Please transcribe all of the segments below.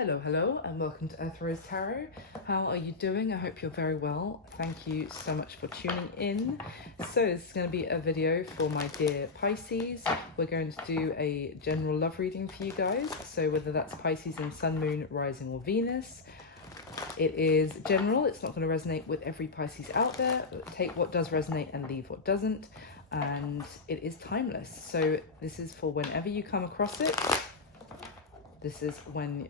Hello, and welcome to Earth Rose Tarot. How are you doing? I hope you're very well. Thank you so much for tuning in. So this is going to be a video for my dear Pisces. We're going to do a general love reading for you guys. So whether that's Pisces in Sun, Moon, Rising or Venus, it is general. It's not going to resonate with every Pisces out there. Take what does resonate and leave what doesn't. And it is timeless. So this is for whenever you come across it. This is when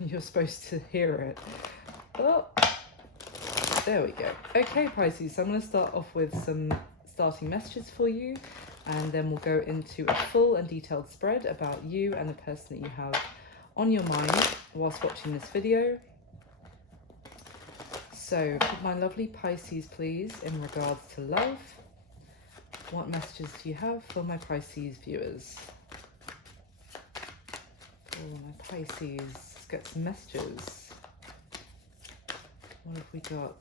you're supposed to hear it. Oh, there we go. Okay, Pisces, so I'm going to start off with some starting messages for you, and then we'll go into a full and detailed spread about you and the person that you have on your mind whilst watching this video. So, my lovely Pisces, please, in regards to love, what messages do you have for my Pisces viewers? For my Pisces, let's get some messages. What have we got?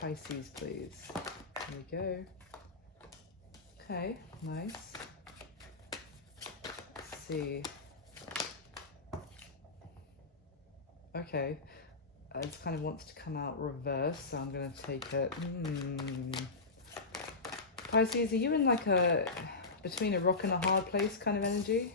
Pisces, please. There we go. Okay, nice. Let's see. Okay, it kind of wants to come out reverse, so I'm going to take it. Pisces, are you in like between a rock and a hard place kind of energy?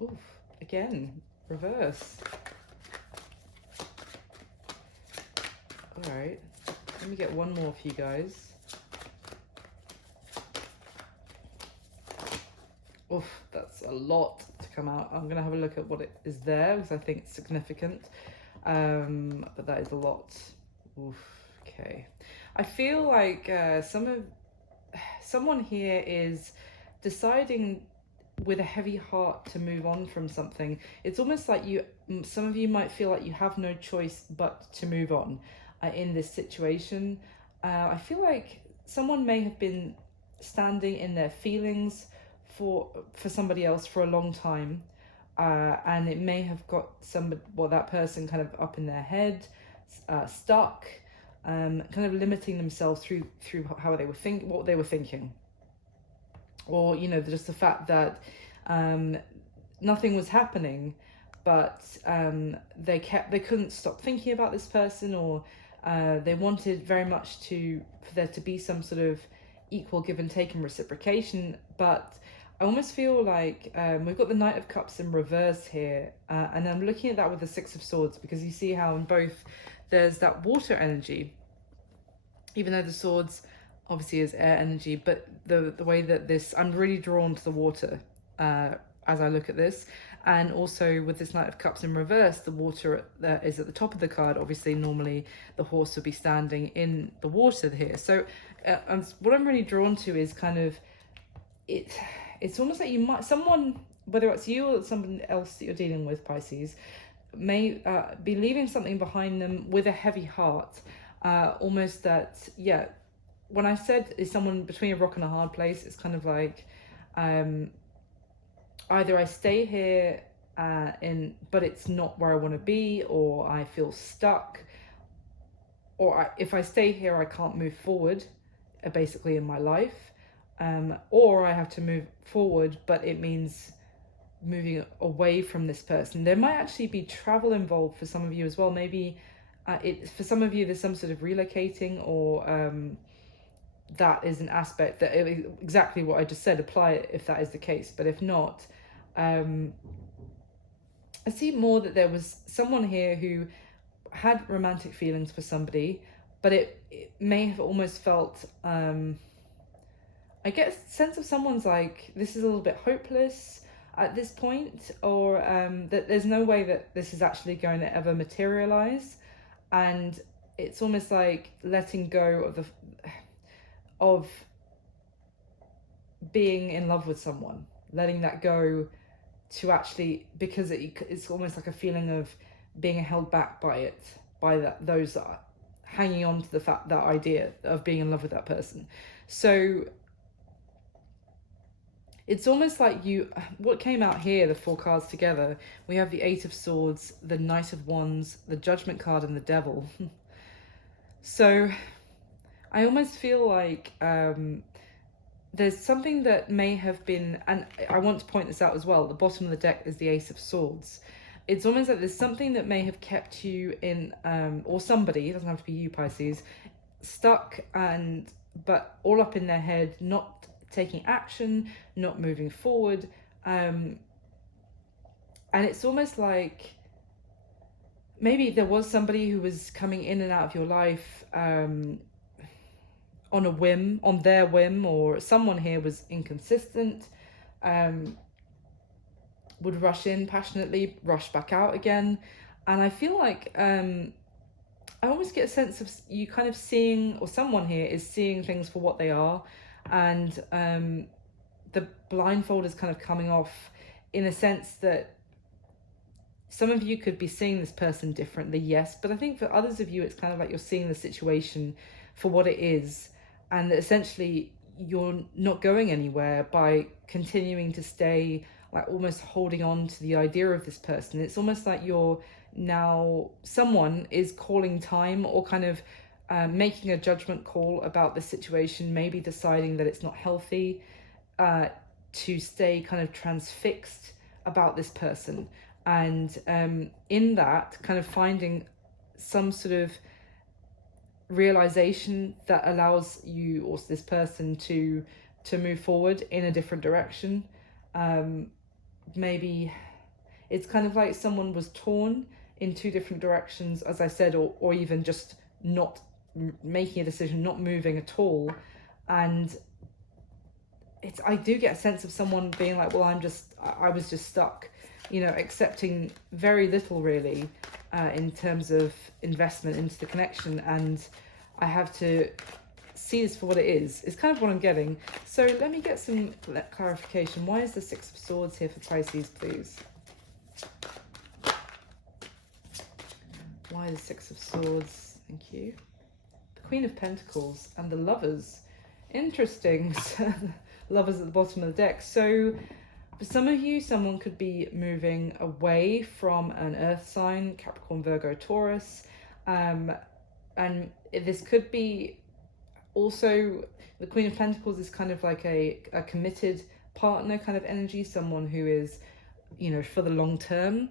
Oof, again, reverse. All right, let me get one more for you guys. Oof, that's a lot to come out. I'm gonna have a look at what it is there because I think it's significant. But that is a lot. Oof, okay. I feel like someone here is deciding with a heavy heart to move on from something. It's almost like some of you might feel like you have no choice but to move on in this situation. I feel like someone may have been standing in their feelings for somebody else for a long time, and it may have got that person kind of up in their head, stuck, kind of limiting themselves through how they were what they were thinking. Or, you know, just the fact that nothing was happening, but they couldn't stop thinking about this person, or they wanted very much for there to be some sort of equal give and take and reciprocation. But I almost feel like we've got the Knight of Cups in reverse here, and I'm looking at that with the Six of Swords, because you see how in both there's that water energy, even though the swords obviously is air energy, but the way that I'm really drawn to the water as I look at this. And also with this Knight of Cups in reverse, the water is at the top of the card. Obviously, normally the horse would be standing in the water here. So what I'm really drawn to is kind of, it's almost like someone, whether it's you or someone else that you're dealing with, Pisces, may be leaving something behind them with a heavy heart. Almost that, yeah, when I said is someone between a rock and a hard place, it's kind of like either I stay here but it's not where I want to be, or I feel stuck, or if I stay here I can't move forward basically in my life, or I have to move forward, but it means moving away from this person. There might actually be travel involved for some of you as well. Maybe for some of you there's some sort of relocating, or that is an aspect that exactly what I just said, apply it if that is the case. But if not, I see more that there was someone here who had romantic feelings for somebody, but it may have almost felt, I get a sense of someone's like, this is a little bit hopeless at this point, or that there's no way that this is actually going to ever materialize. And it's almost like letting go of being in love with someone, letting that go to actually, because it's almost like a feeling of being held back by those that are hanging on to that idea of being in love with that person. So it's almost like what came out here, the four cards together, we have the Eight of Swords, the Knight of Wands, the Judgment card, and the Devil. So I almost feel like there's something that may have been, and I want to point this out as well, the bottom of the deck is the Ace of Swords. It's almost like there's something that may have kept you in, or somebody, it doesn't have to be you, Pisces, stuck but all up in their head, not taking action, not moving forward. And it's almost like maybe there was somebody who was coming in and out of your life on a whim, on their whim, or someone here was inconsistent, would rush in passionately, rush back out again. And I feel like I almost get a sense of you kind of seeing, or someone here is seeing things for what they are, and the blindfold is kind of coming off, in a sense that some of you could be seeing this person differently, yes, but I think for others of you it's kind of like you're seeing the situation for what it is, and that essentially you're not going anywhere by continuing to stay, like almost holding on to the idea of this person. It's almost like you're now, someone is calling time, or kind of making a judgment call about the situation, maybe deciding that it's not healthy to stay kind of transfixed about this person, and in that kind of finding some sort of realization that allows you or this person to move forward in a different direction. Maybe it's kind of like someone was torn in two different directions, as I said, or even just not making a decision, not moving at all. And I do get a sense of someone being like, well, I was just stuck, accepting very little really in terms of investment into the connection, and I have to see this for what it is. It's kind of what I'm getting. So let me get some clarification. Why is the Six of Swords here for Pisces, please? Why the Six of Swords? Thank you. The Queen of Pentacles and the Lovers. Interesting. Lovers at the bottom of the deck. So for some of you, someone could be moving away from an earth sign, Capricorn, Virgo, Taurus. And this could be also, the Queen of Pentacles is kind of like a committed partner kind of energy, someone who is, for the long term.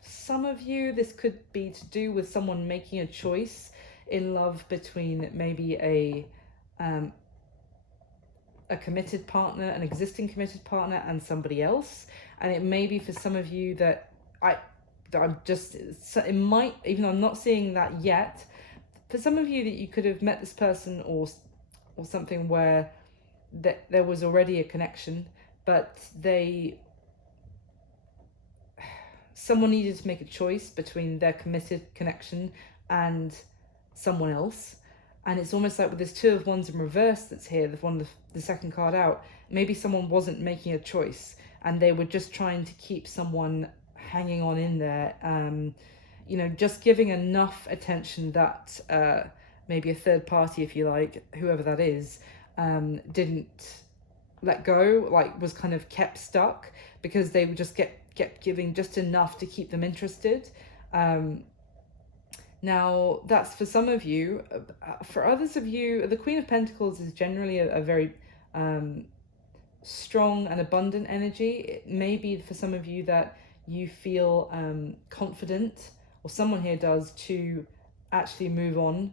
Some of you, this could be to do with someone making a choice in love between maybe a committed partner, an existing committed partner, and somebody else. And it may be for some of you that it might, even though I'm not seeing that yet, for some of you that you could have met this person or something where there was already a connection, but someone needed to make a choice between their committed connection and someone else. And it's almost like with this Two of Wands in reverse that's here, the second card out, maybe someone wasn't making a choice and they were just trying to keep someone hanging on in there, just giving enough attention that maybe a third party, if you like, whoever that is, didn't let go, like was kind of kept stuck because they would just kept giving just enough to keep them interested. Now, that's for some of you. For others of you, the Queen of Pentacles is generally a very strong and abundant energy. It may be for some of you that you feel confident, or someone here does, to actually move on,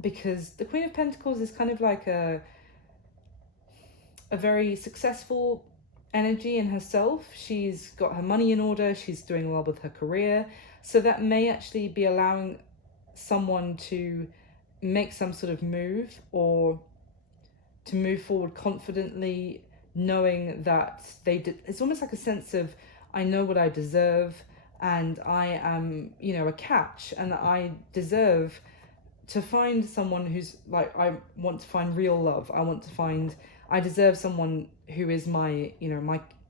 because the Queen of Pentacles is kind of like a very successful energy in herself. She's got her money in order, she's doing well with her career, so that may actually be allowing someone to make some sort of move, or to move forward confidently, knowing that it's almost like a sense of, I know what I deserve, and I am, a catch, and I deserve to find someone who's like, I want to find real love. I deserve someone who is my,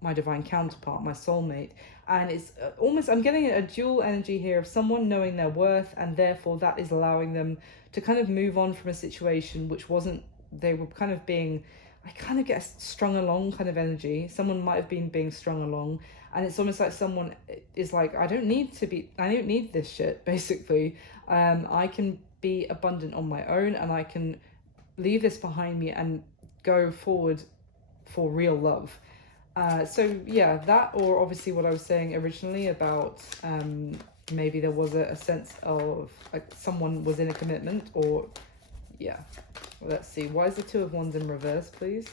my divine counterpart, my soulmate. And it's almost, I'm getting a dual energy here of someone knowing their worth, and therefore that is allowing them to kind of move on from a situation which wasn't, they were kind of being, I kind of get a strung along kind of energy. Someone might have been being strung along, And it's almost like someone is like, I don't need this shit, basically. I can be abundant on my own, and I can leave this behind me and go forward for real love. So yeah, that, or obviously what I was saying originally about maybe there was a sense of like someone was in a commitment, or yeah. Let's see, why is the Two of Wands in reverse, please?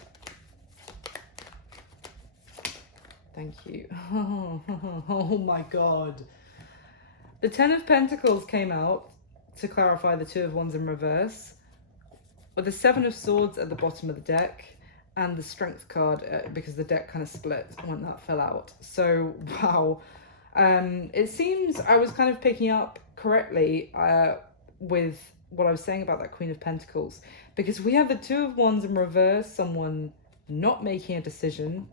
Thank you. Oh my God. The Ten of Pentacles came out to clarify the Two of Wands in reverse, with the Seven of Swords at the bottom of the deck, and the Strength card, because the deck kind of split when that fell out. So, wow. It seems I was kind of picking up correctly with what I was saying about that Queen of Pentacles, because we have the Two of Wands in reverse, someone not making a decision.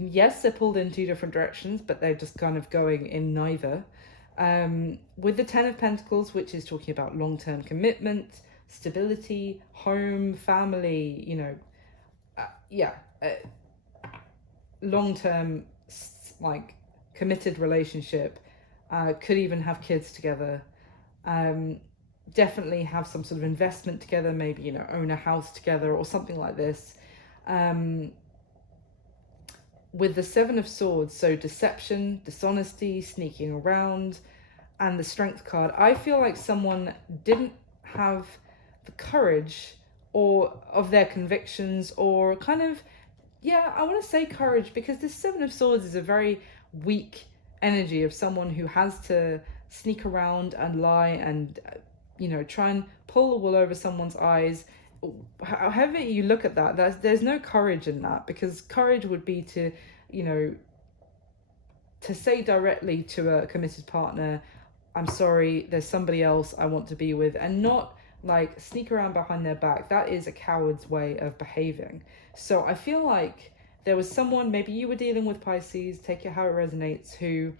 Yes, they're pulled in two different directions, but they're just kind of going in neither. With the Ten of Pentacles, which is talking about long-term commitment, stability, home, family, you know, long-term, like, committed relationship, could even have kids together, definitely have some sort of investment together, maybe, you know, own a house together or something like this. With the Seven of Swords, so deception, dishonesty, sneaking around, and the Strength card, I feel like someone didn't have the courage or of their convictions, or kind of, yeah, I want to say courage, because this Seven of Swords is a very weak energy of someone who has to sneak around and lie and, you know, try and pull the wool over someone's eyes. However you look at that, there's no courage in that, because courage would be to, you know, to say directly to a committed partner, I'm sorry, there's somebody else I want to be with, and not like sneak around behind their back. That is a coward's way of behaving. So I feel like there was someone, maybe you were dealing with, Pisces, take it how it resonates, who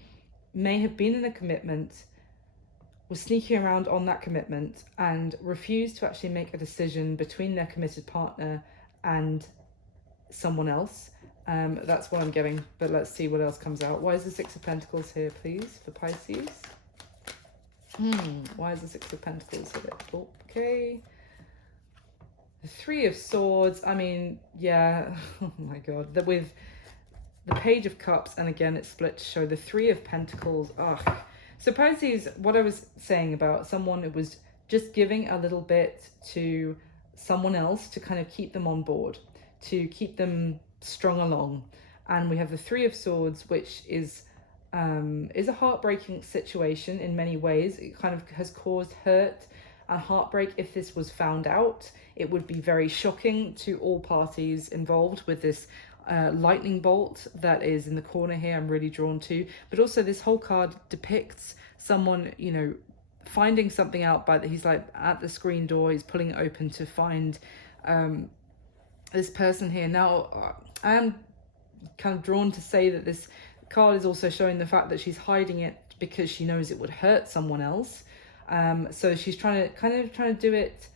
may have been in a commitment, was sneaking around on that commitment, and refused to actually make a decision between their committed partner and someone else. That's what I'm getting, but let's see what else comes out. Why is the Six of Pentacles here, please, for Pisces? Why is the Six of Pentacles here? Okay. The Three of Swords, I mean, yeah, oh my God. With the Page of Cups, and again, it's split to show the Three of Pentacles. Ugh. So Pisces, what I was saying about someone who was just giving a little bit to someone else to kind of keep them on board, to keep them strung along. And we have the Three of Swords, which is a heartbreaking situation in many ways. It kind of has caused hurt and heartbreak. If this was found out, it would be very shocking to all parties involved, with this lightning bolt that is in the corner here I'm really drawn to. But also this whole card depicts someone, you know, finding something out by that. He's like at the screen door, he's pulling it open to find this person here. Now I am kind of drawn to say that this card is also showing the fact that she's hiding it because she knows it would hurt someone else. So she's trying to do it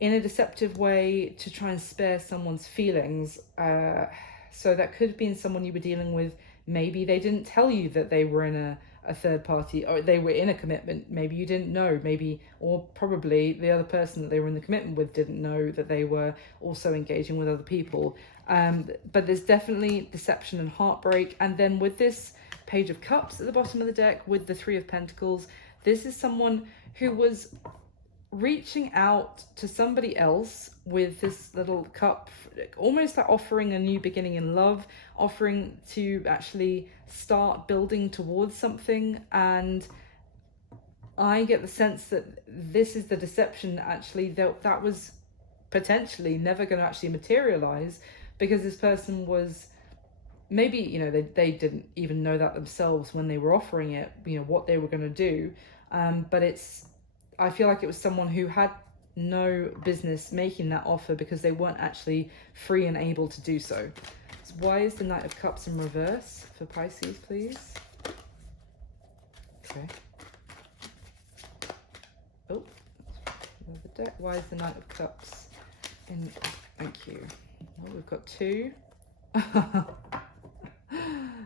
in a deceptive way to try and spare someone's feelings. So that could have been someone you were dealing with. Maybe they didn't tell you that they were in a third party, or they were in a commitment. Maybe you didn't know, maybe, or probably the other person that they were in the commitment with didn't know that they were also engaging with other people. But there's definitely deception and heartbreak. And then with this Page of Cups at the bottom of the deck, with the Three of Pentacles, this is someone who was reaching out to somebody else with this little cup, almost like offering a new beginning in love, offering to actually start building towards something. And I get the sense that this is the deception, actually, that was potentially never going to actually materialize, because this person was, maybe, you know, they didn't even know that themselves when they were offering it, you know, what they were going to do. But I feel like it was someone who had no business making that offer, because they weren't actually free and able to do so. So why is the Knight of Cups in reverse for Pisces, please? Okay. Oh, the deck. Why is the Knight of Cups in? Thank you. Well, we've got two.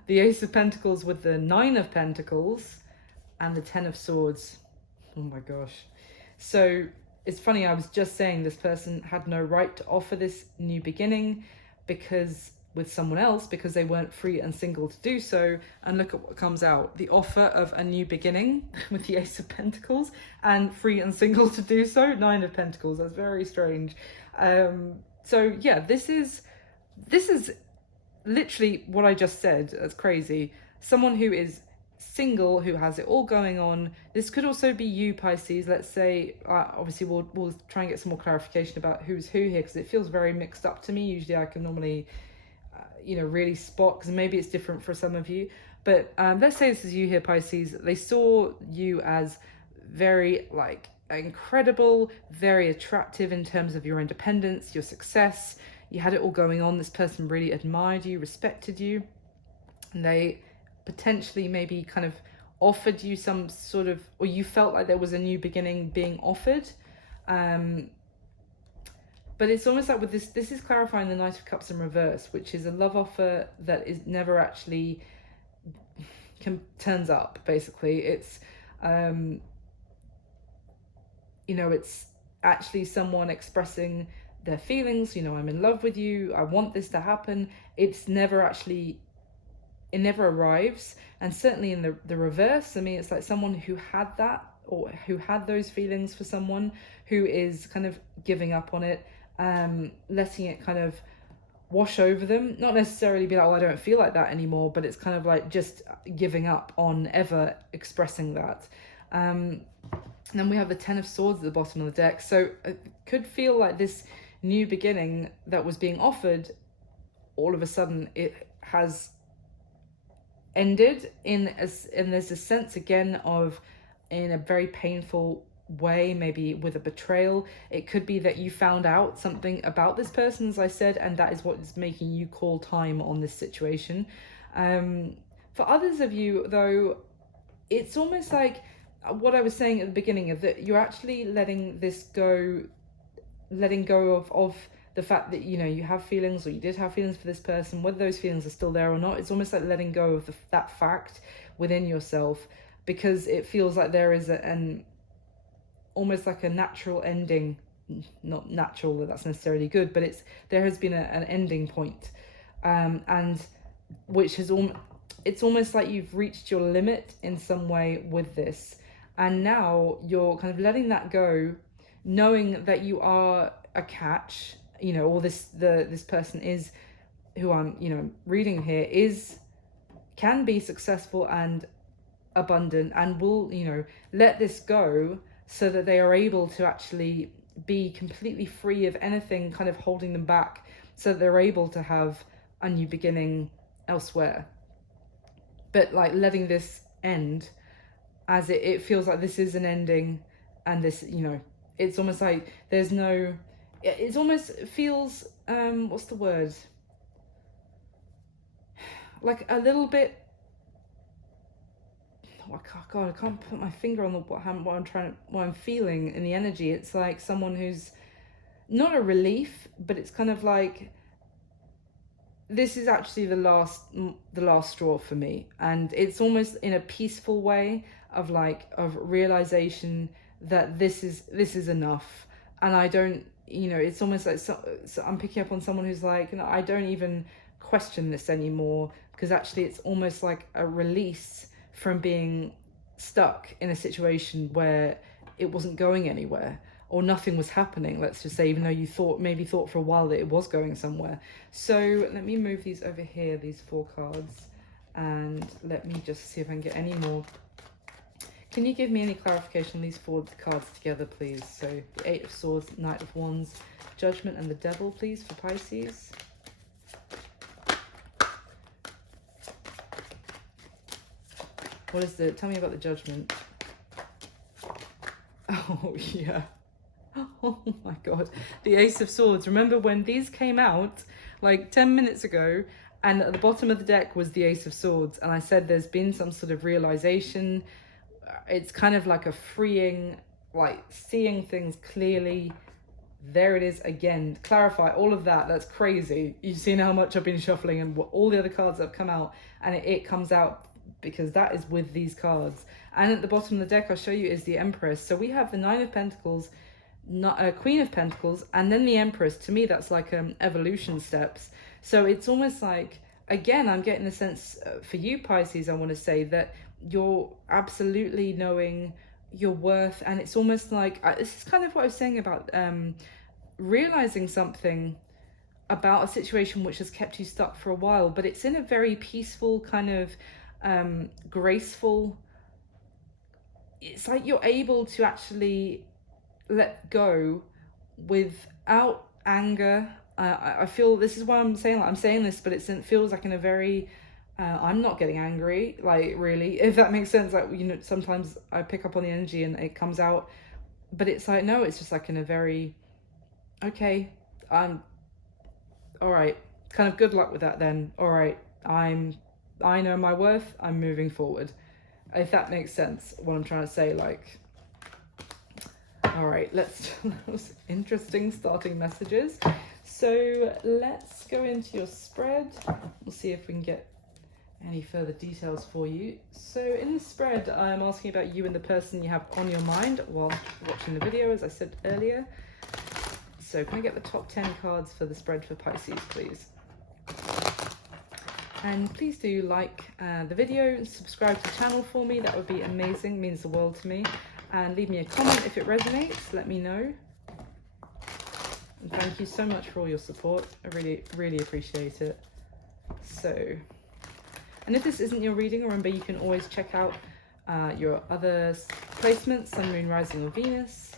the Ace of Pentacles with the Nine of Pentacles and the Ten of Swords. Oh my gosh. So it's funny, I was just saying this person had no right to offer this new beginning because with someone else, because they weren't free and single to do so. And look at what comes out. The offer of a new beginning with the Ace of Pentacles and free and single to do so. Nine of Pentacles. That's very strange. So yeah, this is literally what I just said. That's crazy. Someone who is single, who has it all going on. This could also be you, Pisces. Let's say, obviously we'll try and get some more clarification about who's who here, because it feels very mixed up to me. Usually I can normally really spot, because maybe it's different for some of you. But let's say this is you here, Pisces. They saw you as very incredible, very attractive in terms of your independence, your success. You had it all going on. This person really admired you, respected you, and they potentially maybe kind of offered you some sort of, or you felt like there was a new beginning being offered. But it's almost like with this is clarifying the Knight of Cups in reverse, which is a love offer that is never actually turns up, basically. It's, it's actually someone expressing their feelings. I'm in love with you. I want this to happen. It's never actually, it never arrives. And certainly in the reverse, I mean, it's like someone who had that, or who had those feelings for someone, who is kind of giving up on it, letting it kind of wash over them. Not necessarily be like, oh, I don't feel like that anymore, but it's kind of like just giving up on ever expressing that. And then we have the Ten of Swords at the bottom of the deck. So it could feel like this new beginning that was being offered, all of a sudden it has ended and there's a sense again of, in a very painful way, maybe with a betrayal. It could be that you found out something about this person, as I said, and that is what is making you call time on this situation. For others of you, though, it's almost like what I was saying at the beginning, of that you're actually letting go of the fact that you have feelings, or you did have feelings for this person. Whether those feelings are still there or not, it's almost like letting go of that fact within yourself, because it feels like there is almost like a natural ending. Not natural that that's necessarily good, but there has been an ending point, and which has it's almost like you've reached your limit in some way with this, and now you're kind of letting that go, knowing that you are a catch, or this person is, who I'm reading here, can be successful and abundant, and will let this go, so that they are able to actually be completely free of anything kind of holding them back, so that they're able to have a new beginning elsewhere. But like letting this end, as it feels like this is an ending, and this, it's almost like there's no, it almost feels, what's the word? Like a little bit, oh God, I can't put my finger on what I'm feeling in the energy. It's like someone who's not a relief, but it's kind of like, this is actually the last straw for me. And it's almost in a peaceful way of realization that this is enough. And I don't, it's almost like, so I'm picking up on someone who's like, I don't even question this anymore, because actually it's almost like a release from being stuck in a situation where it wasn't going anywhere, or nothing was happening, let's just say, even though you maybe thought for a while that it was going somewhere. So let me move these over here, these 4 cards, and let me just see if I can get any more. Can you give me any clarification on these 4 cards together, please? So the 8 of Swords, Knight of Wands, Judgment, and the Devil, please, for Pisces. Tell me about the Judgment. Oh, yeah. Oh my God. The Ace of Swords. Remember when these came out like 10 minutes ago, and at the bottom of the deck was the Ace of Swords, and I said there's been some sort of realization. It's kind of like a freeing, like seeing things clearly. There it is again. Clarify all of that. That's crazy. You've seen how much I've been shuffling and what all the other cards that have come out, and it comes out because that is with these cards. And at the bottom of the deck, I'll show you, is the Empress. So we have the Nine of Pentacles, Queen of Pentacles, and then the Empress. To me, that's like evolution steps. So it's almost like, again, I'm getting the sense for you, Pisces, I want to say that you're absolutely knowing your worth. And it's almost like, this is kind of what I was saying about realizing something about a situation which has kept you stuck for a while, but it's in a very peaceful kind of graceful, it's like you're able to actually let go without anger. I feel this is why I'm saying, like, I'm saying this, but it feels like in a very I'm not getting angry, like, really, if that makes sense. Like, you know, sometimes I pick up on the energy and it comes out, but it's like, no, it's just like in a very, okay, I'm all right, kind of good luck with that then. All right, I know my worth, I'm moving forward, if that makes sense what I'm trying to say. Like, all right, let's those interesting starting messages. So let's go into your spread. We'll see if we can get any further details for you. So in the spread, I'm asking about you and the person you have on your mind while watching the video, as I said earlier. So can I get the top 10 cards for the spread for Pisces, please? And please do like the video and subscribe to the channel for me. That would be amazing, it means the world to me. And leave me a comment if it resonates, let me know. And thank you so much for all your support. I really, really appreciate it. So, and if this isn't your reading, remember you can always check out your other placements, Sun, Moon, Rising, or Venus.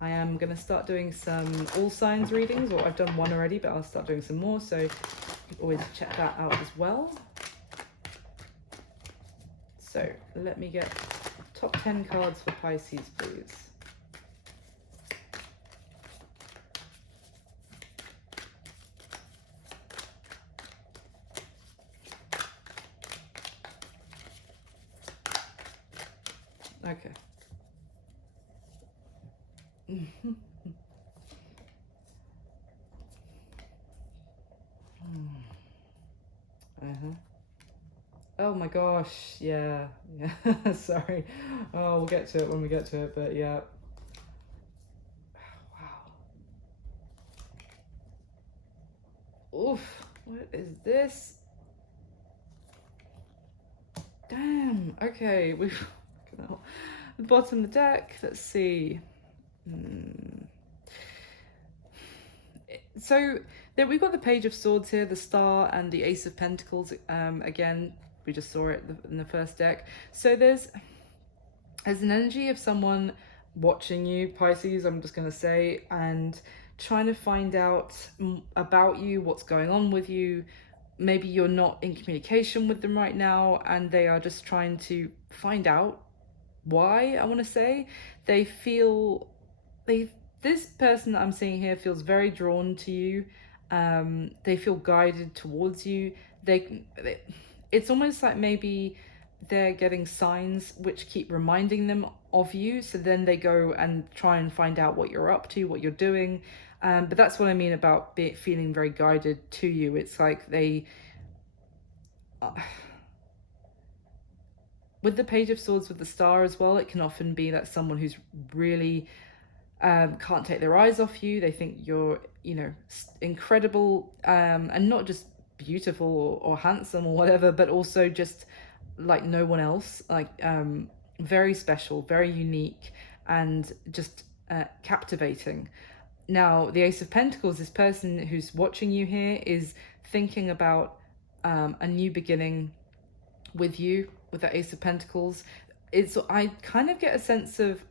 I am going to start doing some all signs readings, or I've done one already, but I'll start doing some more, so you can always check that out as well. So let me get top 10 cards for Pisces, please. Okay. Oh my gosh, yeah. Sorry. Oh, we'll get to it when we get to it, but yeah. Wow. Oof, what is this? Damn, okay, we've the bottom of the deck, let's see. So there we've got the Page of Swords here, the Star, and the Ace of Pentacles. Again, we just saw it in the first deck. So there's an energy of someone watching you, Pisces, I'm just going to say, and trying to find out about you, what's going on with you. Maybe you're not in communication with them right now, and they are just trying to find out why, I want to say. They feel, this person that I'm seeing here feels very drawn to you. They feel guided towards you. It's almost like maybe they're getting signs which keep reminding them of you. So then they go and try and find out what you're up to, what you're doing. But that's what I mean about feeling very guided to you. It's like they... with the Page of Swords, with the Star as well, it can often be that someone who's really... can't take their eyes off you. They think you're, you know, incredible, and not just beautiful or handsome or whatever, but also just like no one else, like very special, very unique, and just captivating. Now, the Ace of Pentacles, this person who's watching you here is thinking about a new beginning with you, with that Ace of Pentacles. I kind of get a sense of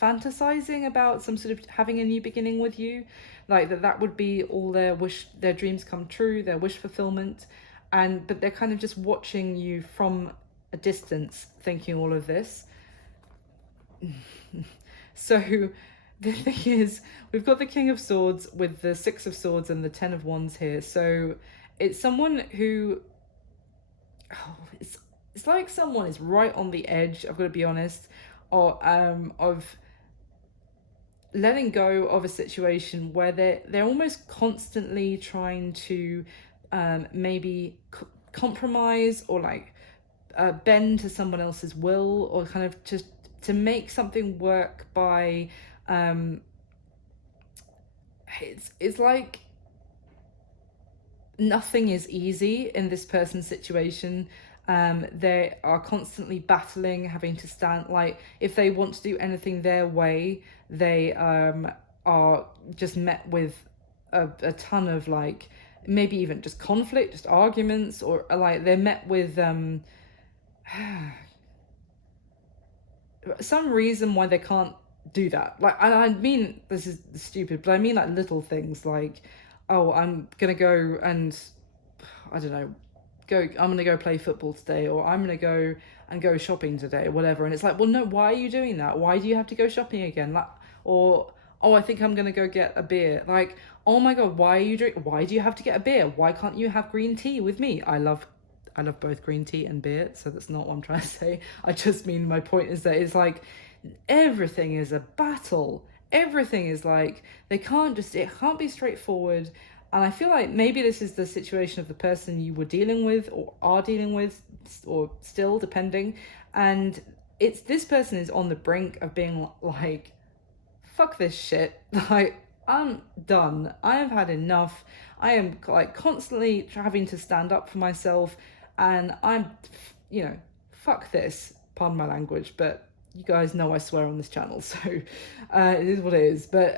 fantasizing about some sort of having a new beginning with you, like that would be all their dreams come true, their wish fulfillment. But they're kind of just watching you from a distance, thinking all of this. So the thing is, we've got the King of Swords with the Six of Swords and the Ten of Wands here. So it's someone who, it's like someone is right on the edge, I've got to be honest, or of letting go of a situation where they're almost constantly trying to maybe compromise or like bend to someone else's will, or kind of just to make something work by it's like nothing is easy in this person's situation. They are constantly battling, having to stand, like if they want to do anything their way, they are just met with a ton of like maybe even just conflict, just arguments, or like they're met with some reason why they can't do that. Like, I mean, this is stupid, but I mean like little things like, oh, I'm gonna go and I don't know, I'm gonna go play football today, or I'm gonna go shopping today, or whatever. And it's like, well, no, why are you doing that? Why do you have to go shopping again? Like, or oh, I think I'm gonna go get a beer. Like, oh my god, why do you have to get a beer? Why can't you have green tea with me? I love both green tea and beer, so that's not what I'm trying to say. I just mean, my point is that it's like everything is a battle. Everything is like, it can't be straightforward. And I feel like maybe this is the situation of the person you were dealing with or are dealing with, or still, depending. And this person is on the brink of being like, fuck this shit. Like, I'm done. I have had enough. I am like constantly having to stand up for myself, and I'm, fuck this. Pardon my language, but you guys know I swear on this channel, so it is what it is. But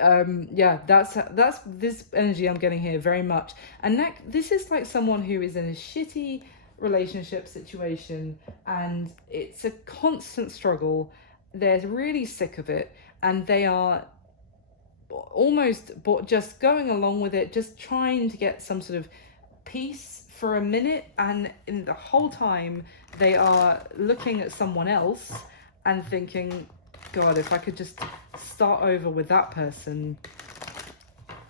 yeah, that's this energy I'm getting here very much. And this is like someone who is in a shitty relationship situation, and it's a constant struggle. They're really sick of it, and they are almost just going along with it, just trying to get some sort of peace for a minute. And in the whole time, they are looking at someone else and thinking, God, if I could just start over with that person,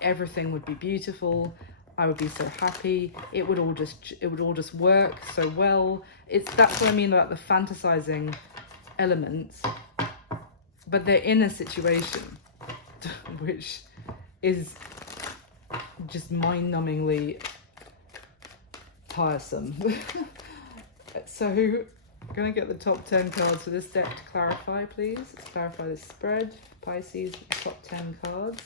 everything would be beautiful. I would be so happy. It would all just work so well. That's what I mean about the fantasizing elements. But they're in a situation which is just mind-numbingly tiresome. So I'm going to get the top 10 cards for this deck to clarify, please. Let's clarify this spread. Pisces, top 10 cards.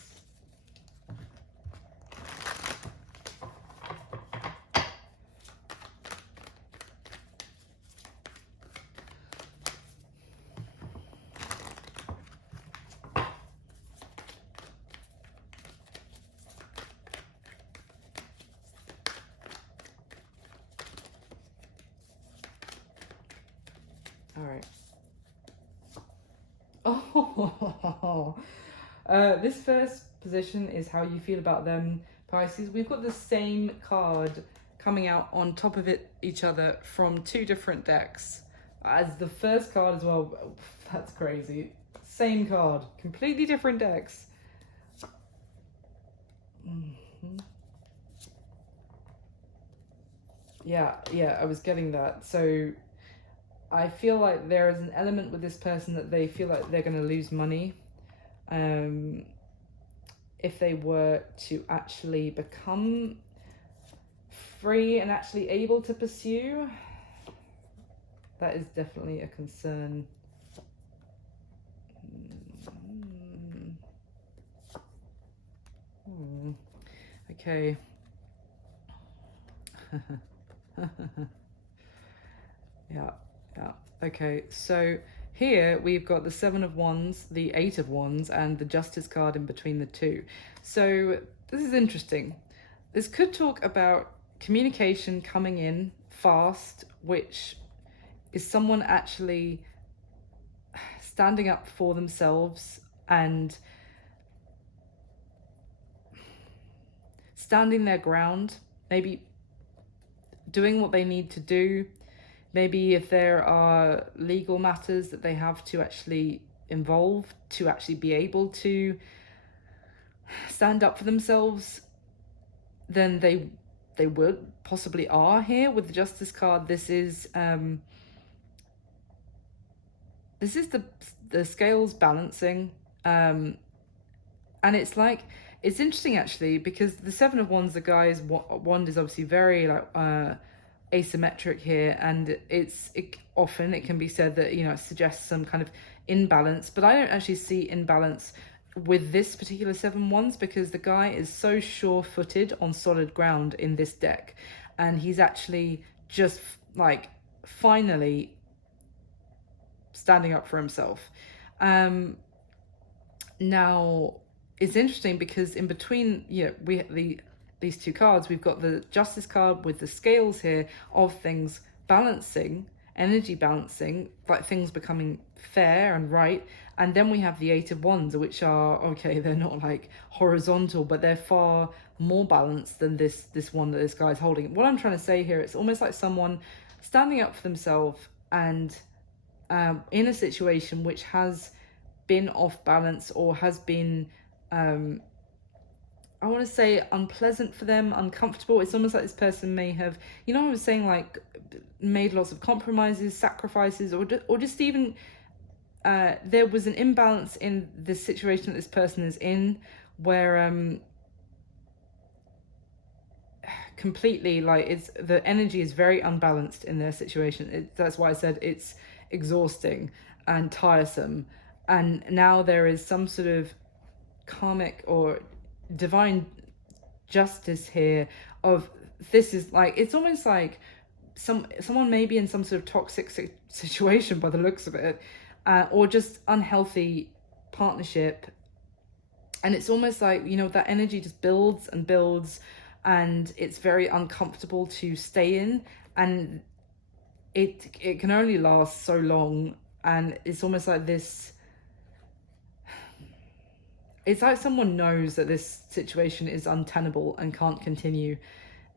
All right. Oh, this first position is how you feel about them, Pisces. We've got the same card coming out on top of each other from two different decks as the first card as well. That's crazy. Same card, completely different decks. Yeah, I was getting that. So I feel like there is an element with this person that they feel like they're going to lose money if they were to actually become free and actually able to pursue. That is definitely a concern. Okay. Yeah. Okay, so here we've got the Seven of Wands, the Eight of Wands, and the Justice card in between the two. So this is interesting. This could talk about communication coming in fast, which is someone actually standing up for themselves and standing their ground, maybe doing what they need to do. Maybe if there are legal matters that they have to actually involve to actually be able to stand up for themselves, then they would possibly are here with the Justice card. This is the scales balancing. And it's like, it's interesting actually, because the Seven of Wands, the guy's wand is obviously very like asymmetric here, and often it can be said that, you know, it suggests some kind of imbalance, but I don't actually see imbalance with this particular Seven Wands, because the guy is so sure-footed on solid ground in this deck, and he's actually just like finally standing up for himself. Now it's interesting because in between, you know, these two cards, we've got the Justice card with the scales here of things balancing, energy balancing, like things becoming fair and right. And then we have the Eight of Wands, which are, okay, they're not like horizontal, but they're far more balanced than this one that this guy's holding. What I'm trying to say here, it's almost like someone standing up for themselves and in a situation which has been off balance, or has been I want to say unpleasant for them, uncomfortable. It's almost like this person may have, you know, I was saying, like, made lots of compromises, sacrifices, or just even there was an imbalance in the situation that this person is in, where completely, like, it's, the energy is very unbalanced in their situation. That's why I said it's exhausting and tiresome. And now there is some sort of karmic or divine justice here of, this is like, it's almost like someone may be in some sort of toxic situation by the looks of it, or just unhealthy partnership, and it's almost like, you know, that energy just builds and builds, and it's very uncomfortable to stay in, and it can only last so long. And it's almost like this, it's like someone knows that this situation is untenable and can't continue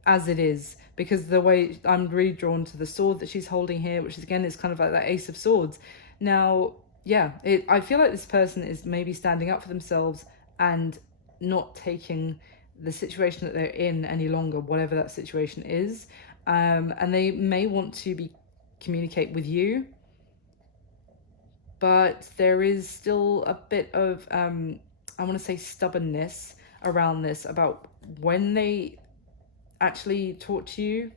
as it is, because the way I'm really drawn to the sword that she's holding here, which is, again, is kind of like that Ace of Swords. Now, yeah, I feel like this person is maybe standing up for themselves and not taking the situation that they're in any longer, whatever that situation is. And they may want to communicate with you, but there is still a bit of I want to say stubbornness around this, about when they actually talk to you,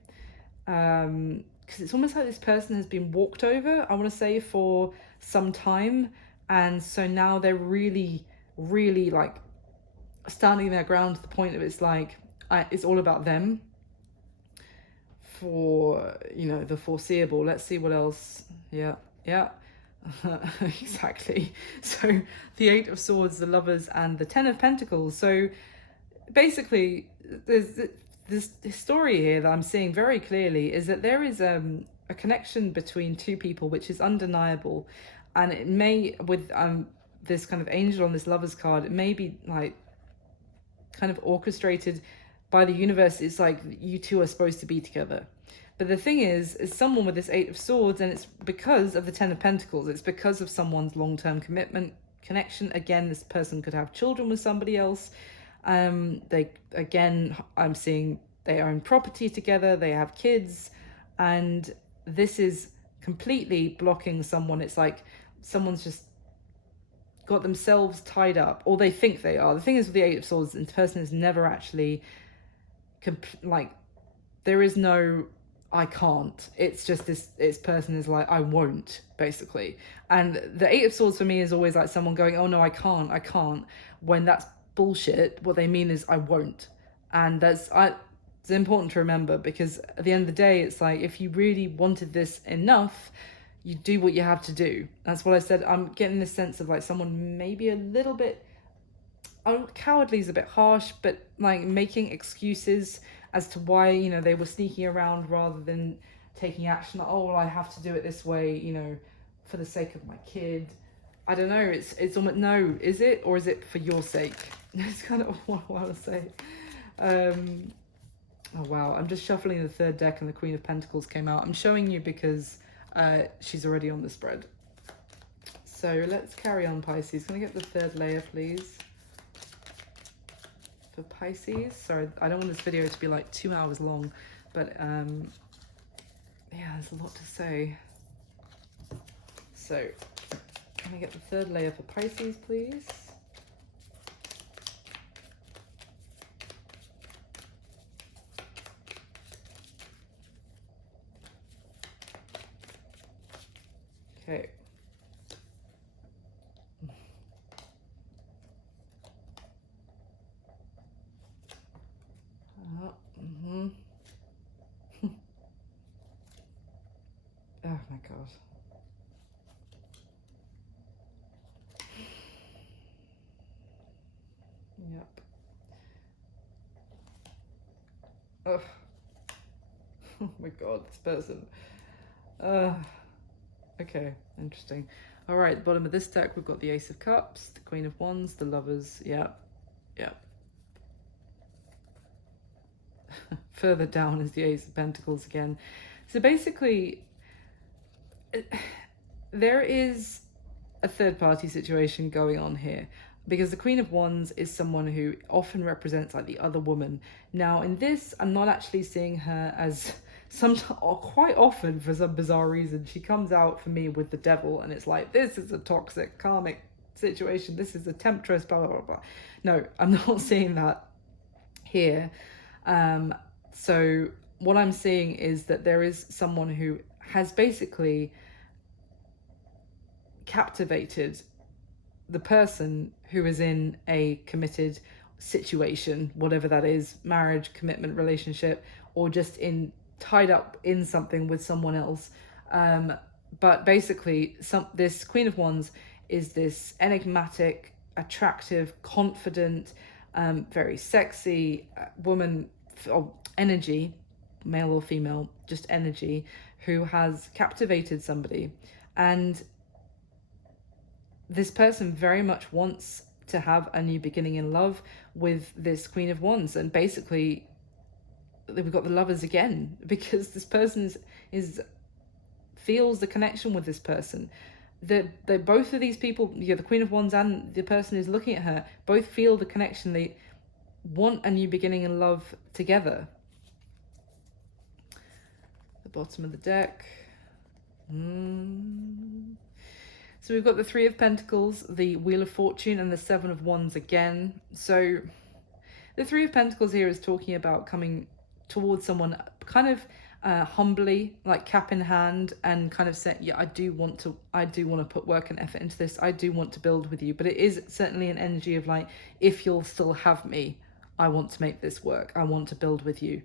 because it's almost like this person has been walked over, I want to say, for some time, and so now they're really, really like standing their ground to the point of, it's like, it's all about them for, you know, the foreseeable. Let's see what else. Yeah exactly. So the Eight of Swords, the Lovers, and the Ten of Pentacles. So basically, there's this story here that I'm seeing very clearly, is that there is a connection between two people which is undeniable, and it may, with this kind of angel on this Lovers card, it may be like kind of orchestrated by the universe. It's like you two are supposed to be together. But the thing is someone with this Eight of Swords, and it's because of the Ten of Pentacles. It's because of someone's long-term commitment, connection. Again, this person could have children with somebody else. They, again, I'm seeing they own property together, they have kids, and this is completely blocking someone. It's like someone's just got themselves tied up, or they think they are. The thing is with the Eight of Swords, the person is never actually like, there is no I can't. It's just this person is like, I won't, basically. And the Eight of Swords for me is always like someone going, oh no, I can't, when that's bullshit. What they mean is I won't. And it's important to remember, because at the end of the day, it's like, if you really wanted this enough, you do what you have to do. That's what I said. I'm getting this sense of like someone maybe a little bit, cowardly is a bit harsh, but like making excuses as to why, you know, they were sneaking around rather than taking action. Like, oh, well, I have to do it this way, you know, for the sake of my kid. I don't know. It's almost, no, is it? Or is it for your sake? It's kind of what I want to say. Oh, wow. I'm just shuffling the third deck and the Queen of Pentacles came out. I'm showing you because she's already on the spread. So let's carry on, Pisces. Can I get the third layer, please? For Pisces. Sorry, I don't want this video to be like 2 hours long, but yeah, there's a lot to say. So can I get the third layer for Pisces, please? Yep. Ugh. Oh my god, this person. Okay, interesting. All right, at the bottom of this deck, we've got the Ace of Cups, the Queen of Wands, the Lovers. Yep, yep. Further down is the Ace of Pentacles again. So basically, there is a third party situation going on here, because the Queen of Wands is someone who often represents like the other woman. Now in this, I'm not actually seeing her as or quite often, for some bizarre reason, she comes out for me with the devil, and it's like, this is a toxic karmic situation, this is a temptress, blah blah blah blah. No, I'm not seeing that here. So what I'm seeing is that there is someone who has basically captivated the person who is in a committed situation, whatever that is, marriage, commitment, relationship, or just tied up in something with someone else. But basically, this Queen of Wands is this enigmatic, attractive, confident, very sexy woman of energy, male or female, just energy, who has captivated somebody. And this person very much wants to have a new beginning in love with this Queen of Wands. And basically, we've got the Lovers again, because this person feels the connection with this person. Both of these people, the Queen of Wands and the person who's looking at her, both feel the connection. They want a new beginning in love together. The bottom of the deck. So we've got the Three of Pentacles, the Wheel of Fortune, and the Seven of Wands again. So the Three of Pentacles here is talking about coming towards someone kind of humbly, like cap in hand, and kind of saying, yeah, I do want to put work and effort into this. I do want to build with you. But it is certainly an energy of like, if you'll still have me, I want to make this work. I want to build with you.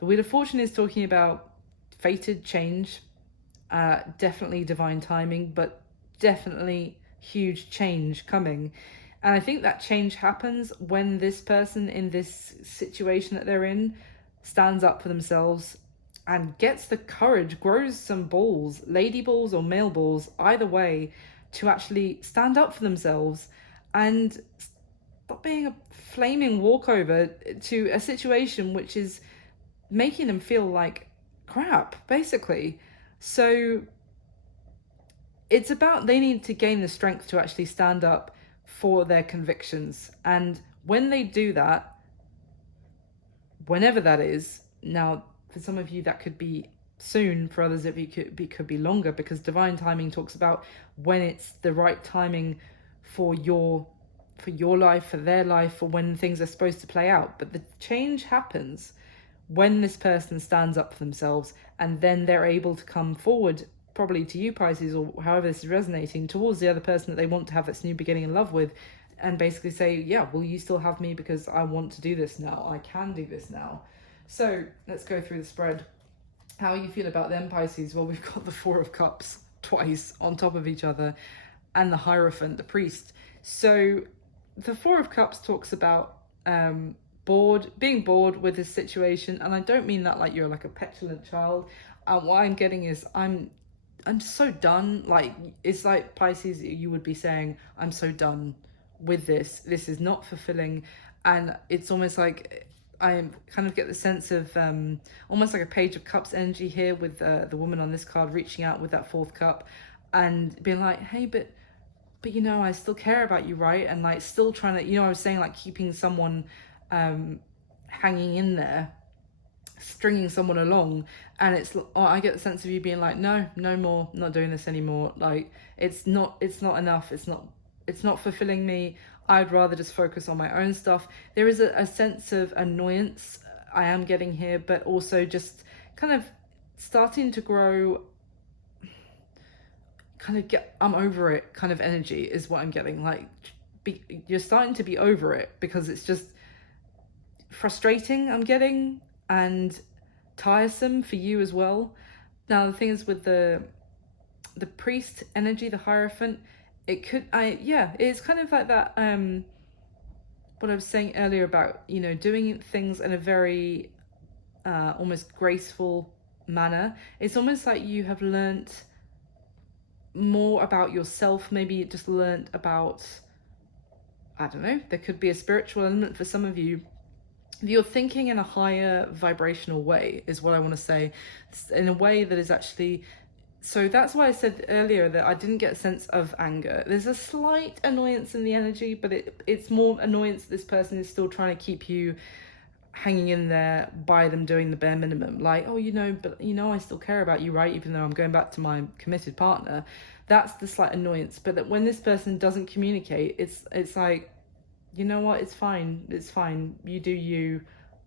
The Wheel of Fortune is talking about fated change, definitely divine timing, but definitely huge change coming. And I think that change happens when this person in this situation that they're in stands up for themselves and gets the courage, grows some balls, lady balls or male balls, either way, to actually stand up for themselves and stop being a flaming walkover to a situation which is making them feel like crap, basically. So it's about, they need to gain the strength to actually stand up for their convictions. And when they do that, whenever that is, now for some of you that could be soon, for others it could be longer, because divine timing talks about when it's the right timing for your life, for their life, for when things are supposed to play out. But the change happens when this person stands up for themselves, and then they're able to come forward, probably to you, Pisces, or however this is resonating, towards the other person that they want to have this new beginning in love with, and basically say, yeah, will you still have me, because I want to do this now, I can do this now. So let's go through the spread. How you feel about them, Pisces? Well, we've got the Four of Cups twice on top of each other, and the Hierophant, the priest. So the Four of Cups talks about being bored with this situation, and I don't mean that like you're like a petulant child. What I'm getting is I'm so done. Like, it's like, Pisces, you would be saying, I'm so done with this. This is not fulfilling. And it's almost like I kind of get the sense of almost like a Page of Cups energy here, with the woman on this card reaching out with that fourth cup and being like, hey, but you know, I still care about you, right? And like still trying to, you know, I was saying like keeping someone hanging in there, stringing someone along, and it's I get the sense of you being like, no more, not doing this anymore. Like it's not enough, it's not fulfilling me. I'd rather just focus on my own stuff. There is a sense of annoyance I am getting here, but also just kind of starting to grow, kind of I'm over it kind of energy is what I'm getting. Like you're starting to be over it, because it's just frustrating, I'm getting, and tiresome for you as well. Now the thing is, with the priest energy, the Hierophant, it's kind of like that what I was saying earlier about, you know, doing things in a very almost graceful manner. It's almost like you have learnt more about yourself. Maybe you just learnt about, I don't know, there could be a spiritual element for some of you. You're thinking in a higher vibrational way, is what I want to say, in a way that is actually, so that's why I said earlier that I didn't get a sense of anger. There's a slight annoyance in the energy, but it's more annoyance that this person is still trying to keep you hanging in there by them doing the bare minimum. Like, oh, you know, but you know, I still care about you, right? Even though I'm going back to my committed partner. That's the slight annoyance. But that when this person doesn't communicate, it's like, you know what, it's fine, you do you,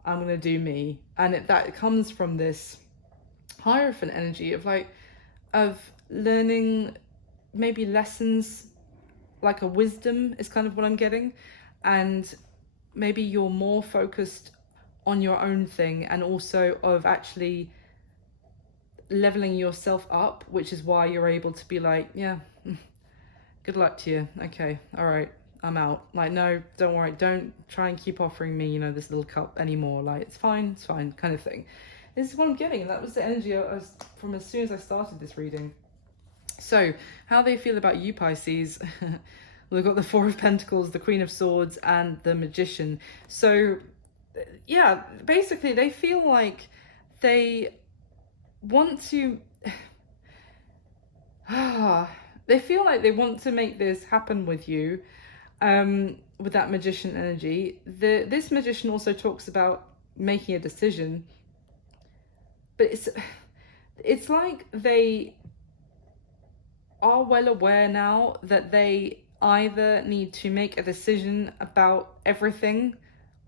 I'm gonna do me. And that comes from this Hierophant energy of like, of learning maybe lessons, like a wisdom is kind of what I'm getting. And maybe you're more focused on your own thing, and also of actually leveling yourself up, which is why you're able to be like, yeah, good luck to you, okay, all right, I'm out. Like, no, don't worry, don't try and keep offering me, you know, this little cup anymore. Like, it's fine, kind of thing. This is what I'm getting, and that was the energy I was from as soon as I started this reading. So, how they feel about you, Pisces. We've got the Four of Pentacles, the Queen of Swords, and the Magician. So, yeah, basically, they feel like they want to... they feel like they want to make this happen with you. With that Magician energy. This Magician also talks about making a decision, but it's like they are well aware now that they either need to make a decision about everything